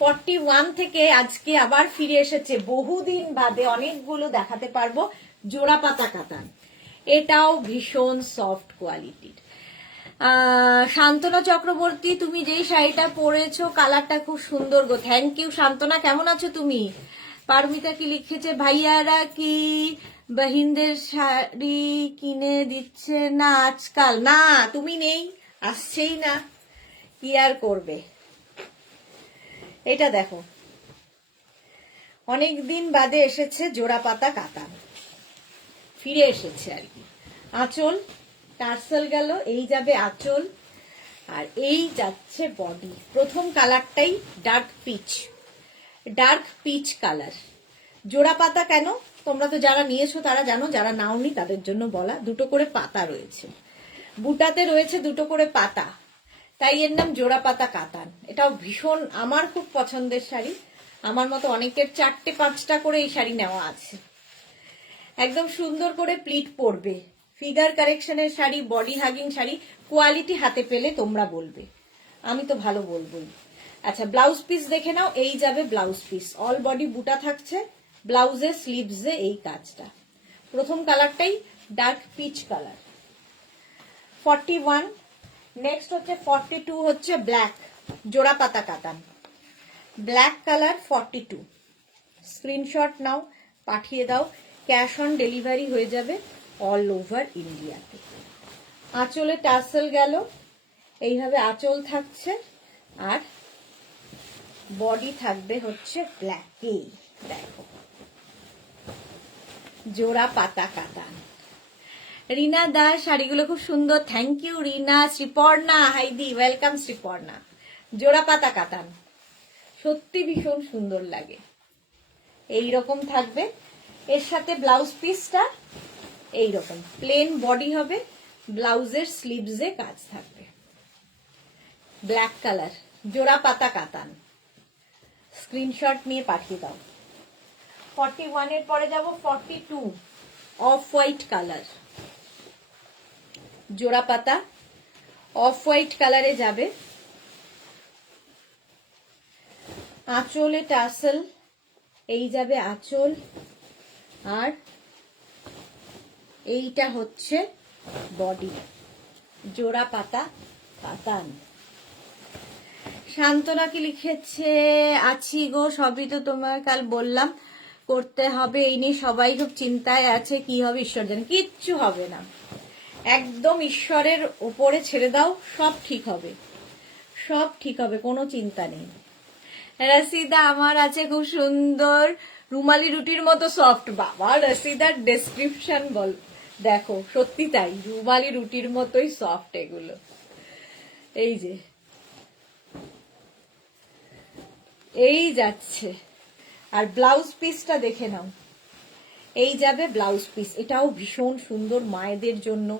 41 থেকে আজকে আবার ফিরে এসেছে, বহুদিন বাদে অনেকগুলো দেখাতে পারবো, জোড়া পাতা কাতান। এটাও ভীষণ সফট কোয়ালিটির। শান্তনা চক্রবর্তী, তুমি যেই শাড়িটা পরেছো কালারটা খুব সুন্দর গো। থ্যাংক ইউ শান্তনা, কেমন আছো তুমি? পারমিতা কি লিখেছে, ভাইয়ারা কি বাহিনদের শাড়ি কিনে দিচ্ছে না আজকাল? না, তুমি নেই, আসছেই না, কি আর করবে। এটা দেখো, অনেকদিন বাদে এসেছে জোড়া পাতা কাতান, ফিরে এসেছে আর কি। আঁচল টার্সেল গেল, এই যাবে আঁচল, আর এই যাচ্ছে বডি। প্রথম কালারটাই dark peach, dark peach colour. জোড়া পাতা কেন, তোমরা তো যারা নিয়েছো তারা জানো, যারা নাওনি তাদের জন্য বলা। দুটো করে পাতা রয়েছে, বুটাতে রয়েছে দুটো করে পাতা, তাই এর নাম জোড়া পাতা কাতান। এটাও ভীষণ আমার খুব পছন্দের শাড়ি। আমার মতো অনেকের 4-5টা করে এই শাড়ি নেওয়া আছে। একদম সুন্দর করে প্লিট পড়বে, ফিগার কারেকশনের sari, body hugging sari. Quality হাতে পেলে তোমরা বলবে, আমি তো ভালো বলবোই। আচ্ছা, ব্লাউজ পিস দেখে নাও। এই যাবে ব্লাউজ পিস, অল বডি বুটা থাকছে, ব্লাউজে স্লিভসে এই কাজটা। প্রথম কালারটাই ডার্ক পিচ কালার। 41। নেক্সট হচ্ছে 42, হচ্ছে ব্ল্যাক, জোড়া পাতা কাতান, ব্ল্যাক কালার 42। স্ক্রিনশট নাও, পাঠিয়ে দাও। ক্যাশ অন ডেলিভারি হয়ে যাবে অল ওভার ইন্ডিয়াতে। আঁচলে টার্সেল গেল, এইভাবে আঁচল থাকছে, আর বডি থাকবে হচ্ছে ব্ল্যাকে। দেখো, জোড়া পাতা কাতান। রিনা দাস, শাড়িগুলো খুব সুন্দর, থ্যাংক ইউ রিনা। শ্রীপর্ণা, হাইদি, ওয়েলকাম শ্রীপর্ণা। জোড়া পাতা কাতান সত্যি ভীষণ সুন্দর লাগে। এই রকম থাকবে, এর সাথে ব্লাউজ পিসটা এইরকম প্লেন বডি হবে, ব্লাউজের স্লিভসে কাজ থাকবে। ব্ল্যাক কালার, জোড়া পাতা কাতান। স্ক্রিনশট নিয়ে পাঠিয়ে দাও। 41 এর পরে যাব 42, অফ হোয়াইট কালার, জোড়া পাতা অফ হোয়াইট কালারে যাবে। আঁচলে টার্সেল, এই যাবে আঁচল, আর এইটা হচ্ছে বডি, জোড়া পাতা কাতান। শান্তনা কি লিখেছে, আছি গো, সবই তো তোমার কাল বললাম করতে হবে, এই নিয়ে সবাই খুব চিন্তায় আছে, কি হবে ঈশ্বর জানে। কিচ্ছু হবে না, একদম ঈশ্বরের উপরে ছেড়ে দাও, সব ঠিক হবে, সব ঠিক হবে, কোনো চিন্তা নেই। রসিদা, আমার আছে খুব সুন্দর রুমালি রুটির মতো সফট। বাবা, রসিদার ডেসক্রিপশন বল, দেখো সত্যি তাই, রুমালি রুটির মতোই সফট এগুলো। এই যে এই যাচ্ছে, আর ব্লাউজ পিসটা দেখে নাও। এই যাবে ব্লাউজ পিস, এটাও ভীষণ সুন্দর, মায়েদের জন্য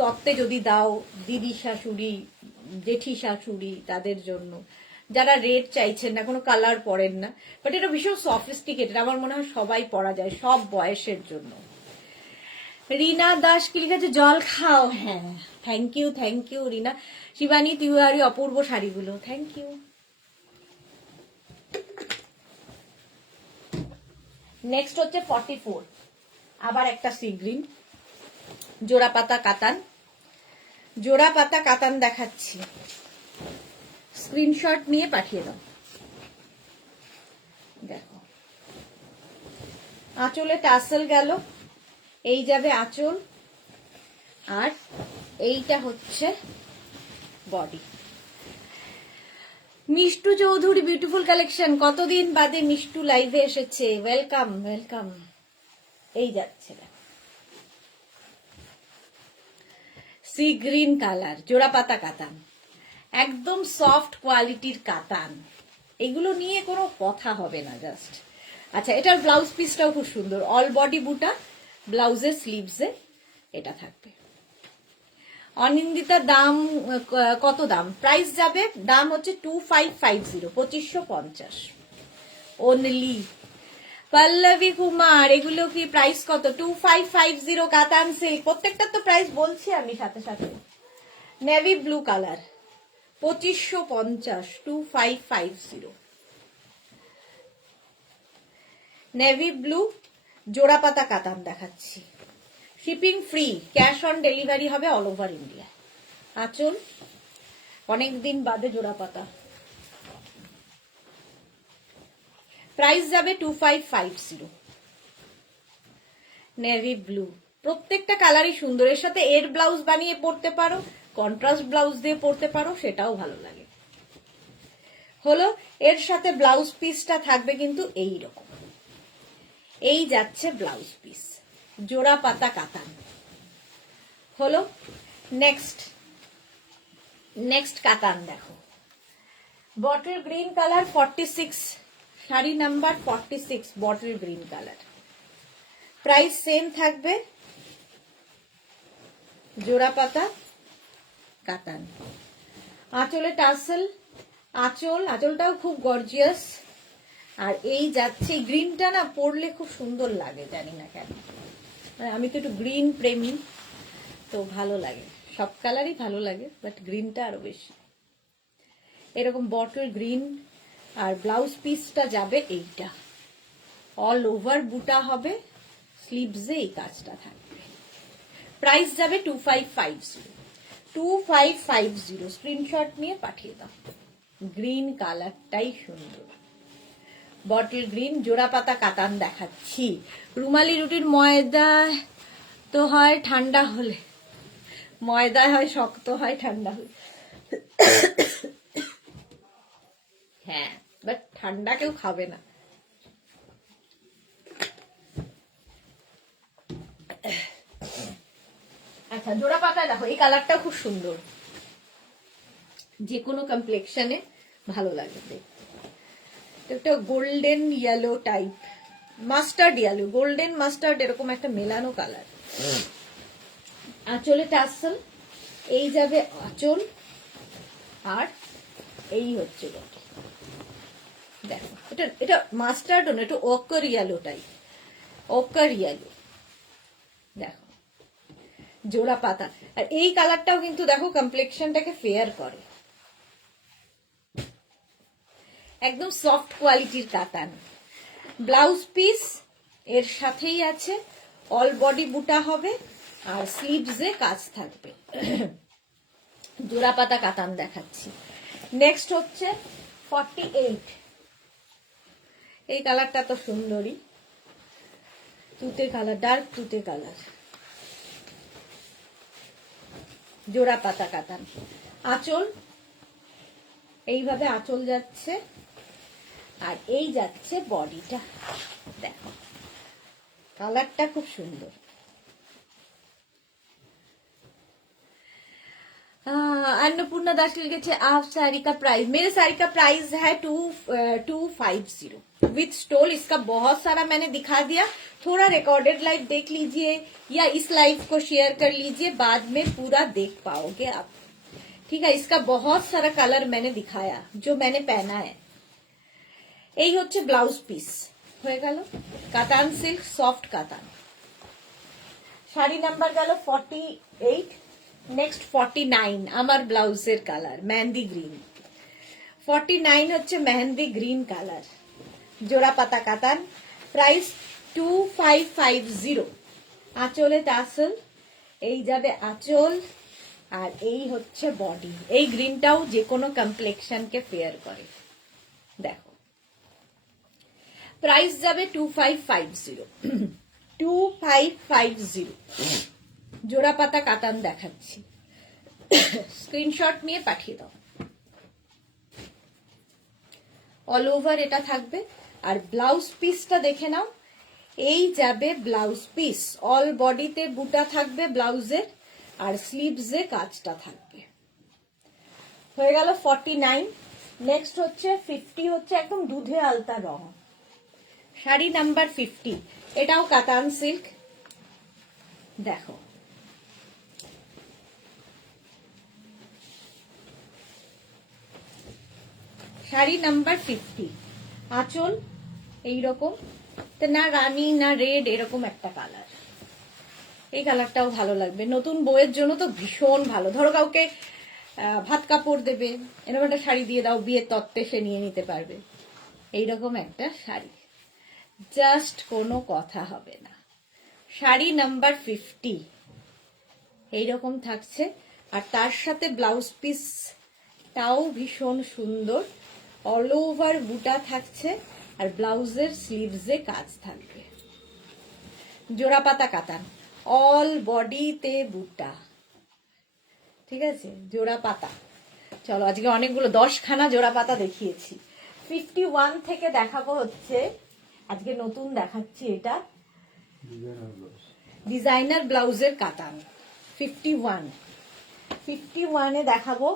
তত্ত্বে যদি দাও, দিদি শাশুড়ি, জেঠি শাশুড়ি, তাদের জন্য, যারা রেড চাইছেন না, কোনো কালার পরেন না, বাট এটা ভীষণ সফিস্টিকেটেড, আমার মনে হয় সবাই পরা যায়, সব বয়সের জন্য। রিনা দাস কি লিখেছে, জল খাও। হ্যাঁ, থ্যাংক ইউ রিনা। শিবানী তিওয়ারি, অপূর্ব শাড়িগুলো, থ্যাংক ইউ। নেক্সট হচ্ছে 44, আবার একটা সি গ্রিন, জোড়া পাতা কাতান, জোড়া পাতা কাতান দেখাচ্ছি। স্ক্রিনশট নিয়ে পাঠিয়ে দাও। দেখো, আঁচলে টাসেল গেল, এই যাবে আঁচল, আর এইটা হচ্ছে body. Mishtu Chowdhury beautiful collection, কতদিন বাদে মিষ্টু লাইভে এসেছে, ওয়েলকাম ওয়েলকাম। এই যাচ্ছে সি গ্রিন কালার, জোড়া পাতা কাতান, একদম সফট কোয়ালিটির কাতান, এগুলো নিয়ে কোনো কথা হবে না জাস্ট। আচ্ছা, এটার ব্লাউজ পিসটাও খুব সুন্দর, অল বডি বুটা, ব্লাউজের স্লিভসে এটা থাকবে। অনিন্দিতার দাম কত? দাম প্রাইস যাবে, দাম হচ্ছে 2550, 2550 অনলি। পল্লবী কুমার, এগুলো কি প্রাইস কত? 2550 কাতান সিল্ক, প্রত্যেকটা তো প্রাইস বলছি আমি সাথে সাথে। Navy blue colour 2550, 2550 navy blue, জোড়া পাতা কাতান দেখাচ্ছি, shipping free, cash on delivery হবে অল ওভার ইন্ডিয়া। আঁচল, অনেকদিন বাদে জোড়া পাতা, প্রাইস যাবে 2550। নেভি ব্লু, প্রত্যেকটা কালারই সুন্দর, এর সাথে এর ব্লাউজ বানিয়ে পরতে পারো, কন্ট্রাস্ট ব্লাউজ দিয়ে পরতে পারো, সেটাও ভালো লাগে। হলো, এর সাথে ব্লাউজ পিসটা থাকবে কিন্তু এই রকম, এই যাচ্ছে ব্লাউজ পিস, জোড়া পাতা কাতান। হলো, নেক্সট কাতান দেখো, bottle green colour 46, sari number 46, bottle green colour, price same থাকবে, জোড়া পাতা কাতান। আঁচলে টাসেল, আঁচলটাও খুব গর্জিয়াস, আর এই যাচ্ছে গ্রিনটা না পরলে খুব সুন্দর লাগে, জানি না কেন, আমি তো একটু গ্রিন প্রেমী, তো ভালো লাগে, সব কালারই ভালো লাগে, বাট গ্রিনটা আরো বেশি। এরকম বটল গ্রিন, আর ব্লাউজ পিসটা যাবে এইটা, অল ওভার বুটা হবে, স্লিভসে এই কাজটা থাকবে, প্রাইস যাবে 2550, 2550, স্ক্রিনশট নিয়ে পাঠিয়ে দাও। গ্রিন কালারটাই সুন্দর, বটল গ্রিন, জোড়া পাতা কাতান দেখাচ্ছি। রুমালি রুটির ময়দা তো হয় ঠান্ডা হলে, ময়দায় হয় শক্ত, হয় ঠান্ডা হলে, হ্যাঁ, বাট ঠান্ডা কেউ খাবে না। আচ্ছা, জোড়া পাতা দেখো, এই কালারটা খুব সুন্দর, যে কোনো কমপ্লেক্সনে ভালো লাগে দেখতে। একটা golden yellow type, mustard yellow, golden mustard, এরকম একটা মেলানো কালার। আঁচলে টাসেল, এই যাবে আঁচল, আর এই হচ্ছে বটে। দেখো, এটা মাস্টার্ড না, এটা ওকার ইয়েলো টাইপ, ওকার ইয়েলো, দেখো জোড়া পাতা। আর এই কালারটাও কিন্তু দেখো কমপ্লেক্সনটাকে ফেয়ার করে, একদম সফট কোয়ালিটির কাতান। ব্লাউজ পিস এর সাথেই আছে, অল বডি বুটা হবে, আর স্লিভসে কাজ থাকবে, জোড়া পাতা কাতান দেখাচ্ছি। নেক্সট হচ্ছে 48, এই কালারটা তো সুন্দরী, তুতে কালার, ডার্ক তুতে কালার, জোড়া পাতা কাতান। আঁচল, এইভাবে আঁচল যাচ্ছে, আর এই যাচ্ছে বডিটা, দেখো কালারটা খুব সুন্দর। अन्नपूर्णा दास लिखे आप साड़ी का प्राइस, मेरे साड़ी का प्राइस है 2250 विथ स्टोल। इसका बहुत सारा मैंने दिखा दिया, थोड़ा रिकॉर्डेड लाइव देख लीजिए या इस लाइव को शेयर कर लीजिए, बाद में पूरा देख पाओगे आप, ठीक है। इसका बहुत सारा कलर मैंने दिखाया जो मैंने पहना है। এই হচ্ছে ব্লাউজ পিস, হয়ে গেল কাতান সিল্ক, সফট কাতান। শাড়ি নাম্বার গেল 48, নেক্সট 49 আমার ব্লাউজের কালার মেহেন্দি গ্রিন, 49 হচ্ছে মেহেন্দি গ্রিন কালার, জোড়া পাতা কাতান, প্রাইস 2550। আঁচলে টাসেল, এই যাবে আঁচল, আর এই হচ্ছে বডি। এই গ্রিনটাও যে কোনো কমপ্লেক্সনকে ফেয়ার করে, দেখো প্রাইস যাবে 2550 2550 জোড়া পাতা কাতান দেখাচ্ছি, স্ক্রিনশট নিয়ে পাঠিয়ে দাও। অল ওভার এটা থাকবে। আর ব্লাউজ পিসটা দেখে নাও, এই যাবে ব্লাউজ পিস। অল বডিতে বুটা থাকবে ব্লাউজের, আর স্লিভসে কাজটা থাকবে। হয়ে গেল 49। নেক্সট হচ্ছে 50, হচ্ছে একদম দুধে আলতা রং, শাড়ি নাম্বার 50। এটাও কাতান সিল্ক। দেখো শাড়ি নাম্বার 50, আঁচল এইরকম, না রানী না রেড, এরকম একটা কালার। এই কালারটাও ভালো লাগবে, নতুন বউয়ের জন্য তো ভীষণ ভালো। ধরো কাউকে ভাত কাপড় দেবে, এরকম একটা শাড়ি দিয়ে দাও, বিয়ের তত্ত্বে সে নিয়ে নিতে পারবে। এইরকম একটা শাড়ি, জাস্ট কোনো কথা হবে না। শাড়ি নাম্বার 50 এইরকম থাকছে, আর তার সাথে ব্লাউজ পিসটাও ভীষণ সুন্দর। অল ওভার বুটা থাকছে, আর ব্লাউজের স্লিভসে কাজ থাকবে। জোড়া পাতা কাতান, অল বডিতে বুটা, ঠিক আছে, জোড়া পাতা। চলো আজকে অনেকগুলো 10খানা জোড়া পাতা দেখিয়েছি। 51 থেকে দেখাবো হচ্ছে, আজকে নতুন দেখাচ্ছি, এটা ডিজাইনার ব্লাউজের কাতান। 51-এ দেখাবো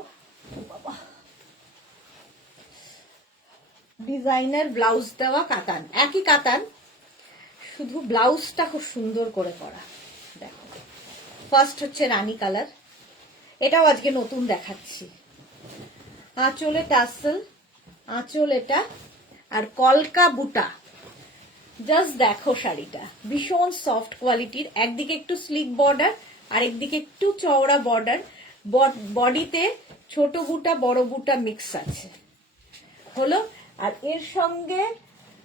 ডিজাইনার ব্লাউজ দেওয়া কাতান, একই কাতান, শুধু ব্লাউজটা খুব সুন্দর করে করা। দেখো ফার্স্ট হচ্ছে রানী কালার, এটাও আজকে নতুন দেখাচ্ছি। আঁচলে টাসেল, আঁচল এটা, আর কলকা বুটা। জাস্ট দেখো শাড়িটা ভীষণ সফট কোয়ালিটির, একদিকে একটু স্লিক বর্ডার, আর একদিকে একটু চওড়া বর্ডার। বডিতে ছোট বুটা বড় বুটা মিক্স আছে হলো। আর এর সঙ্গে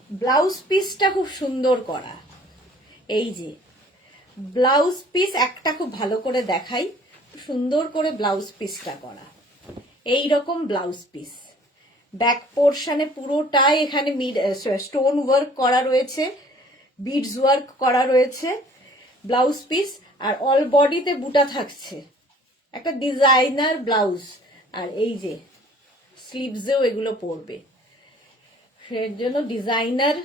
ব্লাউজ পিসটা খুব সুন্দর করা। এই যে ব্লাউজ পিস একটা খুব ভালো করে দেখাই, সুন্দর করে ব্লাউজ পিসটা করা। এই রকম ব্লাউজ পিস, ব্যাক পোর্শনে পুরোটাই এখানে স্টোন ওয়ার্ক করা রয়েছে, বিডস ওয়ার্ক করা রয়েছে ব্লাউজ পিস, আর অল বডিতে বুটা থাকছে, একটা ডিজাইনার ব্লাউজ। আর এই যে স্লিভসেও এগুলো পরবে, সের জন্য ডিজাইনার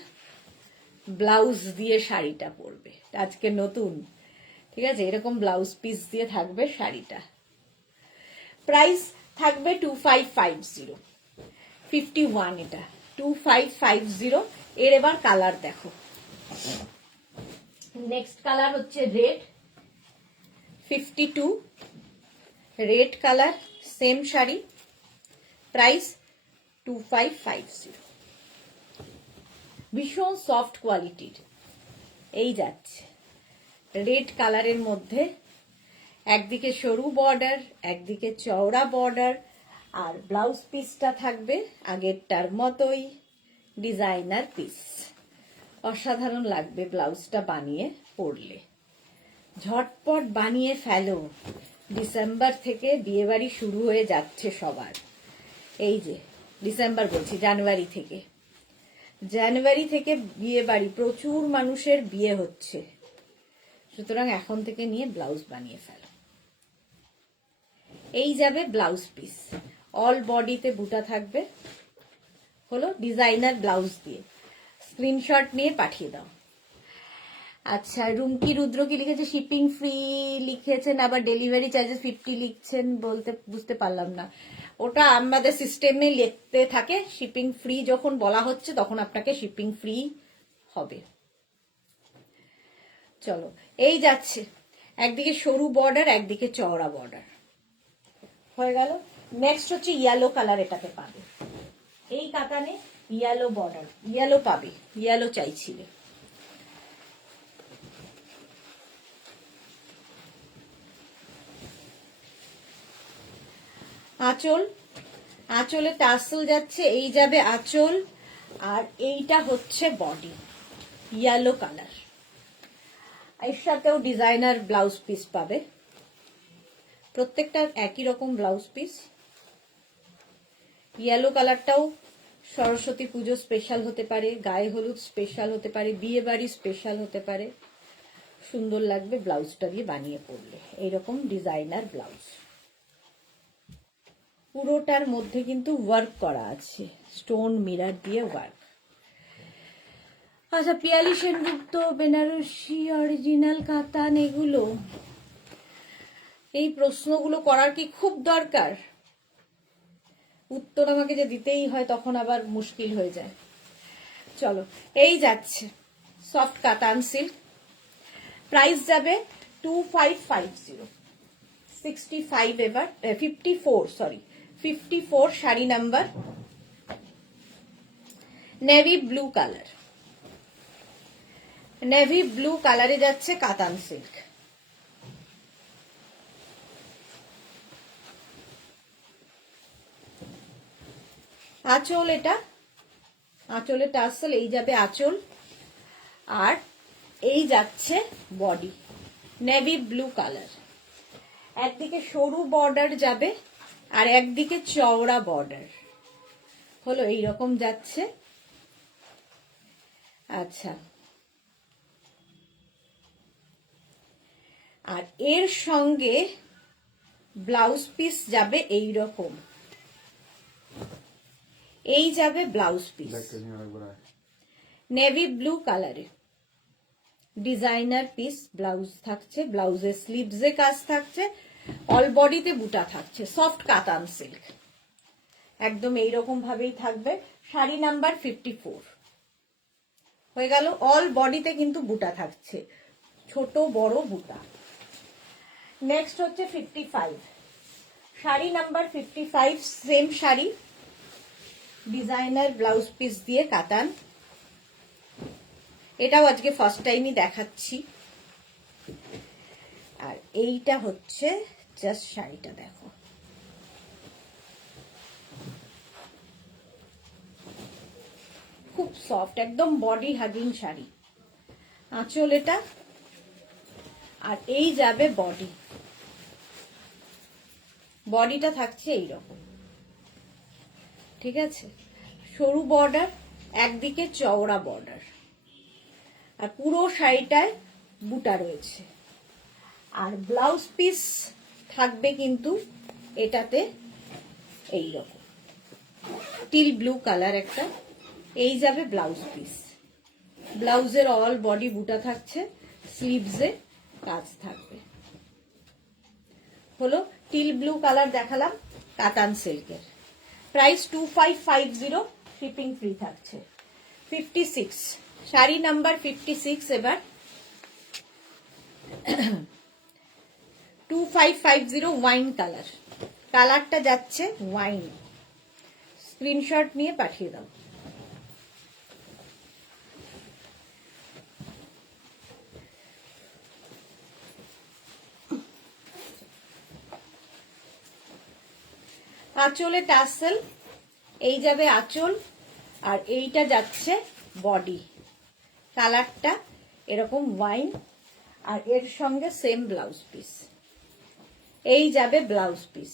ব্লাউজ দিয়ে শাড়িটা পরবে, আজকে নতুন, ঠিক আছে, এরকম ব্লাউজ পিস দিয়ে থাকবে শাড়িটা। প্রাইস থাকবে 2550, 51 এটা 2550। এর এবার কালার দেখো, নেক্সট কালার হচ্ছে red, 52 red colour, same sari, price 2550। ভীষণ সফট কোয়ালিটির, এই যাচ্ছে রেড কালারের মধ্যে, একদিকে সরু বর্ডার একদিকে চওড়া বর্ডার, আর ব্লাউজ পিসটা থাকবে আগেরটার মতোই ডিজাইনার পিস। অসাধারণ লাগবে ব্লাউজটা বানিয়ে পরলে, ঝটপট বানিয়ে ফেলো, ডিসেম্বর থেকে বিয়েবাড়ি শুরু হয়ে যাচ্ছে সবার। এই যে ডিসেম্বর বলছি, জানুয়ারি থেকে বিয়েবাড়ি, প্রচুর মানুষের বিয়ে হচ্ছে, সুতরাং এখন থেকে নিয়ে ব্লাউজ বানিয়ে ফেলো। এই যাবে ব্লাউজ পিস, অল বডিতে বুটা থাকবে হলো ডিজাইনার ব্লাউজ দিয়ে। স্ক্রিনশট নিয়ে পাঠিয়ে দাও। আচ্ছা, রুমকি রুদ্র কি লিখেছে? শিপিং ফ্রি লিখেছেন, আবার ডেলিভারি চার্জেস 50 লিখছেন, বলতে বুঝতে পারলাম না। ওটা আমাদের সিস্টেমে লিখতে থাকে, শিপিং ফ্রি যখন বলা হচ্ছে তখন আপনাকে শিপিং ফ্রি হবে। চলো এই যাচ্ছে, একদিকে সরু বর্ডার একদিকে চওড়া বর্ডার, হয়ে গেল। নেক্সট হচ্ছে ইয়েলো কালার, এটাতে পাবে, এই কাতানে ইয়েলো বর্ডার, ইয়েলো পাবে, ইয়েলো চাইছিলে। আঁচল, আঁচলে টাসেল যাচ্ছে, এই যাবে আঁচল, আর এইটা হচ্ছে বডি, ইয়েলো কালার। এর সাথেও ডিজাইনার ব্লাউজ পিস পাবে, প্রত্যেকটা একই রকম ব্লাউজ পিস। ইয়েলো কালারটাও সরস্বতী পুজো স্পেশাল হতে পারে, গায়ে হলুদ স্পেশাল হতে পারে, বিয়ে বাড়ি স্পেশাল হতে পারে। সুন্দর লাগবে ব্লাউজটা দিয়ে বানিয়ে পরলে, এইরকম ডিজাইনার ব্লাউজ। পুরোটার মধ্যে কিন্তু ওয়ার্ক করা আছে, স্টোন মিরর দিয়ে ওয়ার্ক। আচ্ছা, পিয়ালি সেনগুপ্ত, বেনারসি অরিজিনাল কাতান, এগুলো এই প্রশ্নগুলো করার কি খুব দরকার? উত্তর আমাকে যে দিতেই হয় তখন আবার মুশকিল হয়ে যায়। চলো, এই যাচ্ছে সফট কাতান সিল্ক, প্রাইস যাবে 2550, 65 এবার 54, sorry 54, sari number navy blue colour, navy blue কালারে যাচ্ছে কাতান সিল্ক। আঁচল, এটা আঁচলে টাসেল, এই যাবে আঁচল, আর এই যাচ্ছে বডি নেভি ব্লু কালার। একদিকে সরু বর্ডার যাবে আর একদিকে চওড়া বর্ডার, হলো এইরকম যাচ্ছে। আচ্ছা, আর এর সঙ্গে ব্লাউজ পিস যাবে এই রকম, এই যাবে ব্লাউজ পিস নেভি ব্লু কালারে, ডিজাইনার পিস ব্লাউজ থাকছে, ব্লাউজের স্লিভসে কাজ থাকছে, অল বডিতে বুটা থাকছে, সফট কাতান সিল্ক, একদম এইরকম ভাবেই থাকবে। শাড়ি নাম্বার 54 হয়ে গেল। অল বডিতে কিন্তু বুটা থাকছে, ছোট বড় বুটা। নেক্সট হচ্ছে 55, sari number 55, same sari, designer blouse piece দিয়ে কাতান। এটাও আজকে ফার্স্ট টাইমই দেখাচ্ছি। আর এইটা হচ্ছে জাস্ট শাড়িটা দেখো, খুব সফট, একদম বডি হাগিং শাড়ি। আঁচল এটা, আর এই যাবে বডি, বডিটা থাকছে এইরকম, ঠিক আছে, সরু বর্ডার, একদিকে চওড়া বর্ডার, আর পুরো শাড়িটায় বুটা রয়েছে। আর ব্লাউজ পিস থাকবে কিন্তু এটাতে এইরকম টিল ব্লু কালার একটা, এই যাবে ব্লাউজ পিস, ব্লাউজের অল বডি বুটা থাকছে, স্লিভসে কাজ থাকবে। হলো টিল ব্লু কালার দেখালাম কাতান সিল্কের, প্রাইস 2550, শিপিং ফ্রি থাকছে। 56, শাড়ি নাম্বার 56 এবার 2550, ওয়াইন কালার, কালারটা যাচ্ছে ওয়াইন, স্ক্রিনশট নিয়ে পাঠিয়ে দাও। আঁচলে টাসেল, এই যাবে আঁচল, আর এইটা যাচ্ছে বডি, কালারটা এরকম ওয়াইন, আর এর সঙ্গে সেম ব্লাউজ পিস, এই যাবে ব্লাউজ পিস,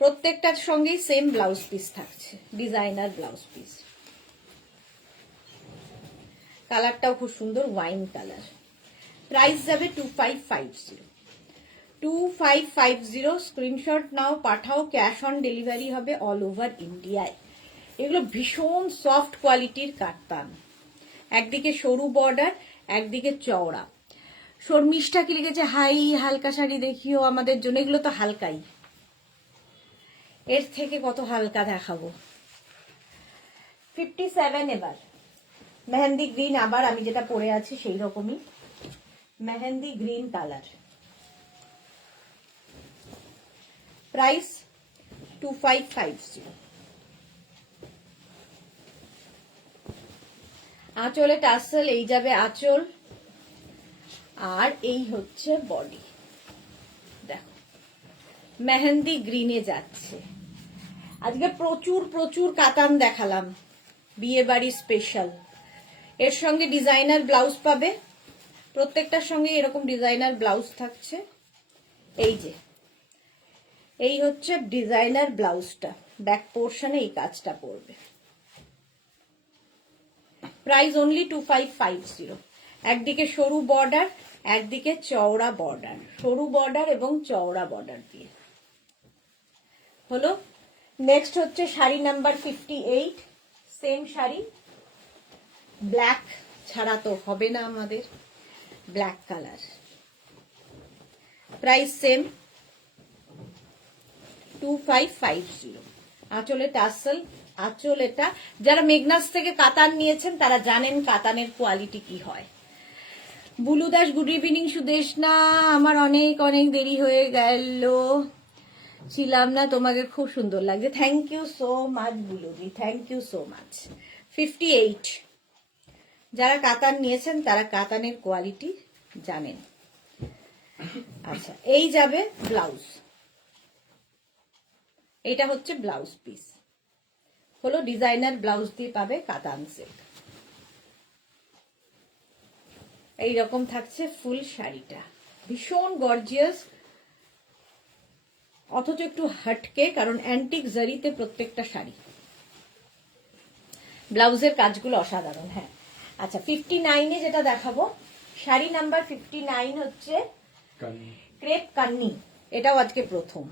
প্রত্যেকটার সঙ্গেই সেম ব্লাউজ পিস থাকছে, ডিজাইনার ব্লাউজ পিস। কালারটাও খুব সুন্দর, ওয়াইন কালার। প্রাইস যাবে 2550, 2550, স্ক্রিনশট নাও, পাঠাও, ক্যাশ অন ডেলিভারি হবে অল ওভার ইন্ডিয়ায়। এগুলো ভীষণ সফট কোয়ালিটির কাতান, একদিকে সরু বর্ডার, একদিকে চওড়া। শর্মিষ্ঠা কি লিখেছে, হাই হালকা শাড়ি দেখিও আমাদের জন্য, এগুলো তো হালকাই, এর থেকে কত হালকা দেখাবো। 57 এবার মেহেন্দি গ্রিন, আবার আমি যেটা পরে আছি সেই রকমই মেহেন্দি গ্রিন কালার, প্রাইস 2550। আঁচলে টাসেল, এই যাবে আঁচল, আর এই হচ্ছে বডি, দেখো মেহেন্দি গ্রিনে যাচ্ছে। আজকে প্রচুর প্রচুর কাতান দেখালাম, বিয়ে বাড়ি স্পেশাল। এর সঙ্গে ডিজাইনার ব্লাউজ পাবে, প্রত্যেকটার সঙ্গে এরকম ডিজাইনার ব্লাউজ থাকছে। এই যে এই হচ্ছে ডিজাইনার ব্লাউজটা, ব্যাক পোর্শনে এই কাজটা পড়বে। Price only 2550। একদিকে সরু বর্ডার, একদিকে চওড়া বর্ডার, সরু বর্ডার এবং চওড়া বর্ডার দিয়ে হলো। নেক্সট হচ্ছে sari number 58, same sari, black ছাড়া তো হবে না আমাদের, ব্ল্যাক কালার। Price same 2550। আঁচলে টাসেল, আঁচল এটা। যারা মেঘনাস থেকে কাতান নিয়েছেন তারা জানেন কাতানের কোয়ালিটি কি হয়। Bulu Das, good evening. সুদেশনা, আমার অনেক অনেক দেরি হয়ে গেল, ছিলাম না, তোমাকে খুব সুন্দর লাগছে। থ্যাংক ইউ সো মাচ বুলুদি, থ্যাংক ইউ সো মাচ। 58, যারা কাতান নিয়েছেন তারা কাতানের কোয়ালিটি জানেন। আচ্ছা, এই যাবে ব্লাউজ, এটা হচ্ছে ব্লাউজ পিস হলো, ডিজাইনার ব্লাউজ দিয়ে পাবে কাতান সিল্ক। এইরকম থাকছে ফুল শাড়িটা, ভীষণ গর্জিয়াস, অথচ একটু হাটকে, কারণ অ্যান্টিক জারিতে প্রত্যেকটা শাড়ি। ব্লাউজের কাজগুলো অসাধারণ। হ্যাঁ, আচ্ছা 59-এ যেটা দেখাবো, শাড়ি নাম্বার 59 হচ্ছে ক্রেপ কান্নি। এটাও আজকে প্রথম।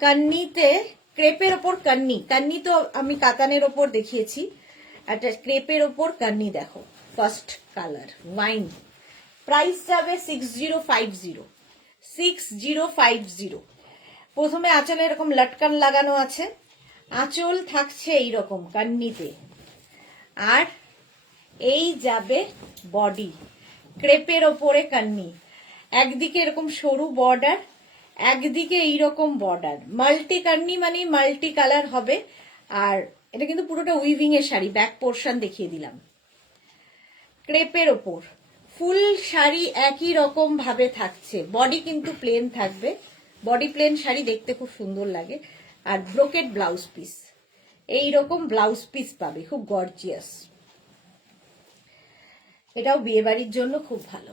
কান্নিতে ক্রেপের ওপর কান্নি, কান্নি তো আমি কাতানের ওপর দেখিয়েছি, একটা ক্রেপের ওপর কান্নি দেখো, ফার্স্ট কালার ওয়াইন। প্রাইস যাবে 6050, 6050। প্রথমে আঁচলে এরকম লটকান লাগানো আছে, আঁচল থাকছে এইরকম কান্নিতে, আর এই যাবে বডি, ক্রেপের ওপরে কান্নি, একদিকে এরকম সরু বর্ডার, একদিকে এইরকম বর্ডার, মাল্টি কান্নি মানে মাল্টি কালার হবে। আর এটা কিন্তু পুরোটা উইভিং এর শাড়ি, ব্যাক পোর্শন দেখিয়ে দিলাম। ক্রেপের ওপর ফুল শাড়ি একই রকম ভাবে থাকছে, বডি কিন্তু প্লেন থাকবে, বডি প্লেন শাড়ি দেখতে খুব সুন্দর লাগে। আর ব্রোকেট ব্লাউজ পিস, এইরকম ব্লাউজ পিস পাবে, খুব গর্জিয়াস। এটাও বিয়ে বাড়ির জন্য খুব ভালো।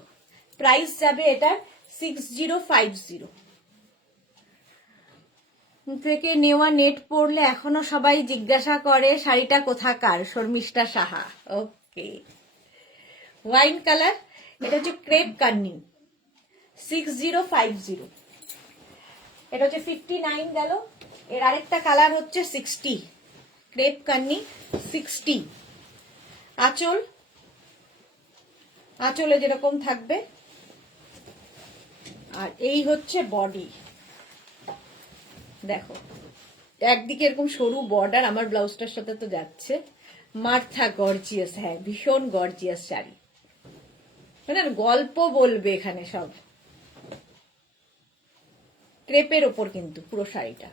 প্রাইস যাবে এটার 6050 থেকে নেওয়া। নেট পড়লে এখনো সবাই জিজ্ঞাসা করে শাড়িটা কোথাকার, শর্মিষ্ঠা সাহা। ওকে, ওয়াইন কালার, এটা হচ্ছে ক্রেপ কান্নি, 6050। এটা হচ্ছে 59 গেল। এর আরেকটা কালার হচ্ছে 60, ক্রেপ কান্নি 60। আঁচল, আঁচলে যেরকম থাকবে, আর এই হচ্ছে বডি। দেখো একদিকে এরকম সরু বর্ডার, আমার ব্লাউজটার সাথে তো যাচ্ছে। মার্থা গর্জিয়াস, হ্যাঁ ভীষণ গর্জিয়াস শাড়ি, মানে গল্প বলবে এখানে সব। ক্রেপের ওপর কিন্তু পুরো শাড়িটা,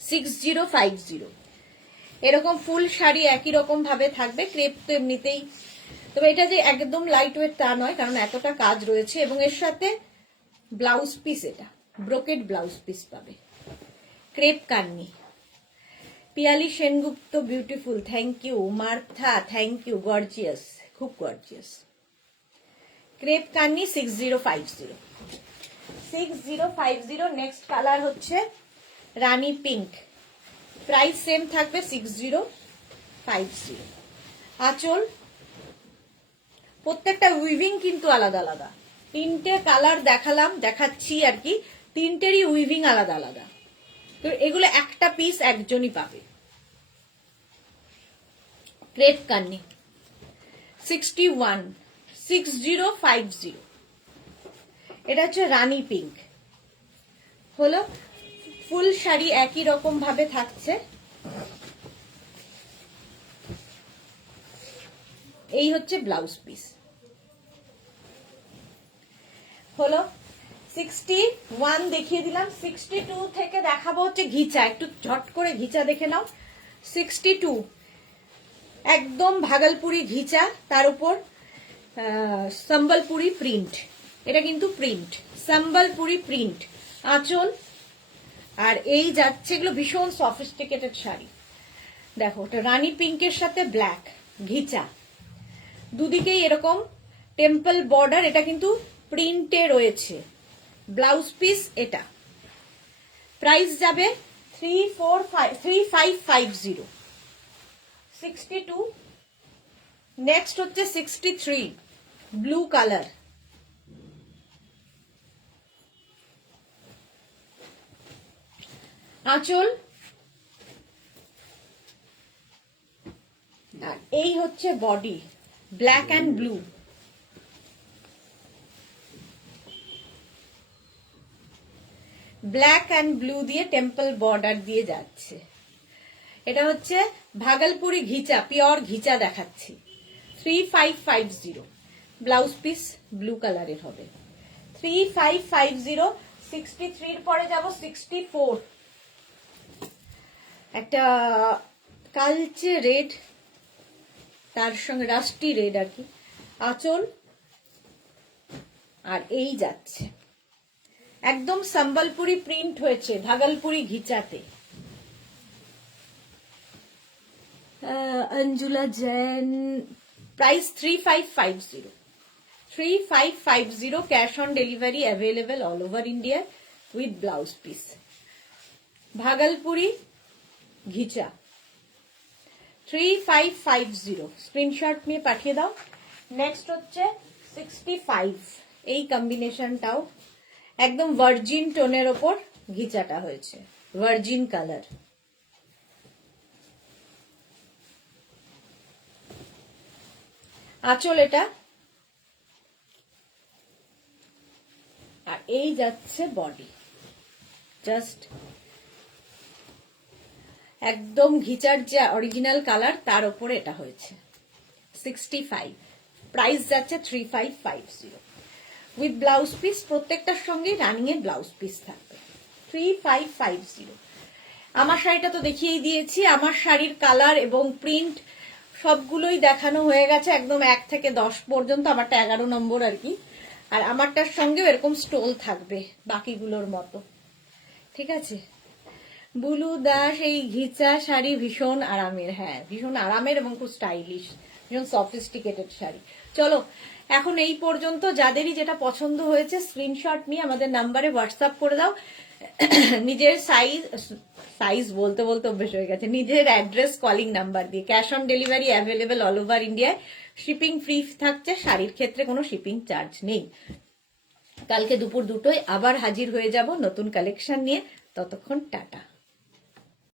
6050। এরকম ফুল শাড়ি একই রকম ভাবে থাকবে, ক্রেপ তো এমনিতেই, তবে এটা যে একদম লাইট ওয়েট তা নয়, কারণ এতটা কাজ রয়েছে। এবং এর সাথে ব্লাউজ পিস, এটা ব্রোকেট ব্লাউজ পিস পাবে, ক্রেপ কান্নি। Piyali Sengupta, beautiful, thank you. Martha, thank you, gorgeous, খুব গর্জিয়াস। ক্রেপ কান্নি 6050, 6050। নেক্সট কালার হচ্ছে রানী পিঙ্ক, প্রাইস সেম থাকবে 6050। আঁচল, প্রত্যেকটা উইভিং কিন্তু আলাদা আলাদা, তিনটে কালার দেখাচ্ছি আর কি, তিনটেরই উইভিং আলাদা আলাদা, তো এগুলো একটা পিস একজনই পাবে। ক্রেপ কান্নি 61, 6050। এটা হচ্ছে রানী পিঙ্ক হলো, ফুল শাড়ি একই রকম ভাবে থাকছে। এই হচ্ছে ব্লাউজ পিস হলো। 61 দেখিয়ে দিলাম। 62 থেকে দেখাবো হচ্ছে ঘিচা, একটু ঝট করে ঘিচা দেখে নাও। 62 একদম ভাগলপুরি ঘিচা, তার উপর সম্বলপুরি প্রিন্ট, এটা কিন্তু প্রিন্ট, সম্বলপুরি প্রিন্ট। আঁচল, আর এই যাচ্ছে, এগুলো ভীষণ সফিস্টিকেটেড শাড়ি। দেখো এটা রানী পিঙ্কের সাথে ব্ল্যাক ঘিচা, দুদিকেই এরকম টেম্পল বর্ডার, এটা কিন্তু প্রিন্টে রয়েছে। ব্লাউজ পিস এটা, প্রাইস যাবে 3550 62। নেক্সট হচ্ছে 63 ব্লু কালার, আঁচল আর এই হচ্ছে body, black and blue. Black and blue দিয়ে টেম্পল বর্ডার দিয়ে যাচ্ছে। এটা হচ্ছে ভাগলপুরি ঘিচা, পিওর ঘিচা দেখাচ্ছি। 3550 ব্লাউজ পিস ব্লু কালারের হবে। 3550। 63 পরে যাব 64, একটা কালচে রেড, তার সঙ্গে রাস্টি রেড আর কি, আঁচল আর এই যাচ্ছে একদম সম্বলপুরি প্রিন্ট হয়েছে ভাগলপুরি ঘিচাতে। Anjula Jain, price 3550। 3550 cash on delivery available all over India with blouse piece. Bhagalpuri ghicha 3550 screenshot में पाठिए दाओ। नेक्स्ट হচ্ছে 65, এই কম্বিনেশনটাও একদম ভার্জিন টোনের উপর ঘিচাটা হয়েছে, ভার্জিন কালার। আঁচল এটা, আর এই যাচ্ছে বডি, জাস্ট একদম ঘিচার যে অরিজিনাল কালার তার উপরে এটা হয়েছে। 65 প্রাইস যাচ্ছে 3550 উইথ ব্লাউজ পিস, প্রত্যেকটার সঙ্গে রানিং এর ব্লাউজ পিস থাকবে। 3550। আমার শাড়িটা তো দেখিয়েই দিয়েছি, আমার শাড়ির কালার এবং প্রিন্ট সবগুলোই দেখানো হয়ে গেছে একদম 1 থেকে 10 পর্যন্ত, আমারটা 11 নম্বর আর কি। আর আমারটার সঙ্গেও এরকম স্টোল থাকবে বাকিগুলোর মতো, ঠিক আছে। বুলু দাস, এই ঘিচা শাড়ি ভীষণ আরামের, হ্যাঁ ভীষণ আরামের এবং খুব স্টাইলিশ, ভীষণ সফিস্টিকেটেড শাড়ি। চলো এখন এই পর্যন্ত, যাদেরই যেটা পছন্দ হয়েছে স্ক্রিনশট নিয়ে আমাদের নাম্বারে হোয়াটসঅ্যাপ করে দাও। নিজের সাইজ বলতে বলতে অভ্যেস হয়ে গেছে, নিজের অ্যাড্রেস কলিং নাম্বার দিয়ে। Cash on delivery available all over ইন্ডিয়ায়, শিপিং ফ্রি থাকছে, শাড়ির ক্ষেত্রে কোনো শিপিং চার্জ নেই। কালকে দুপুর 2টোয় আবার হাজির হয়ে যাব নতুন কালেকশন নিয়ে, ততক্ষণ টাটা।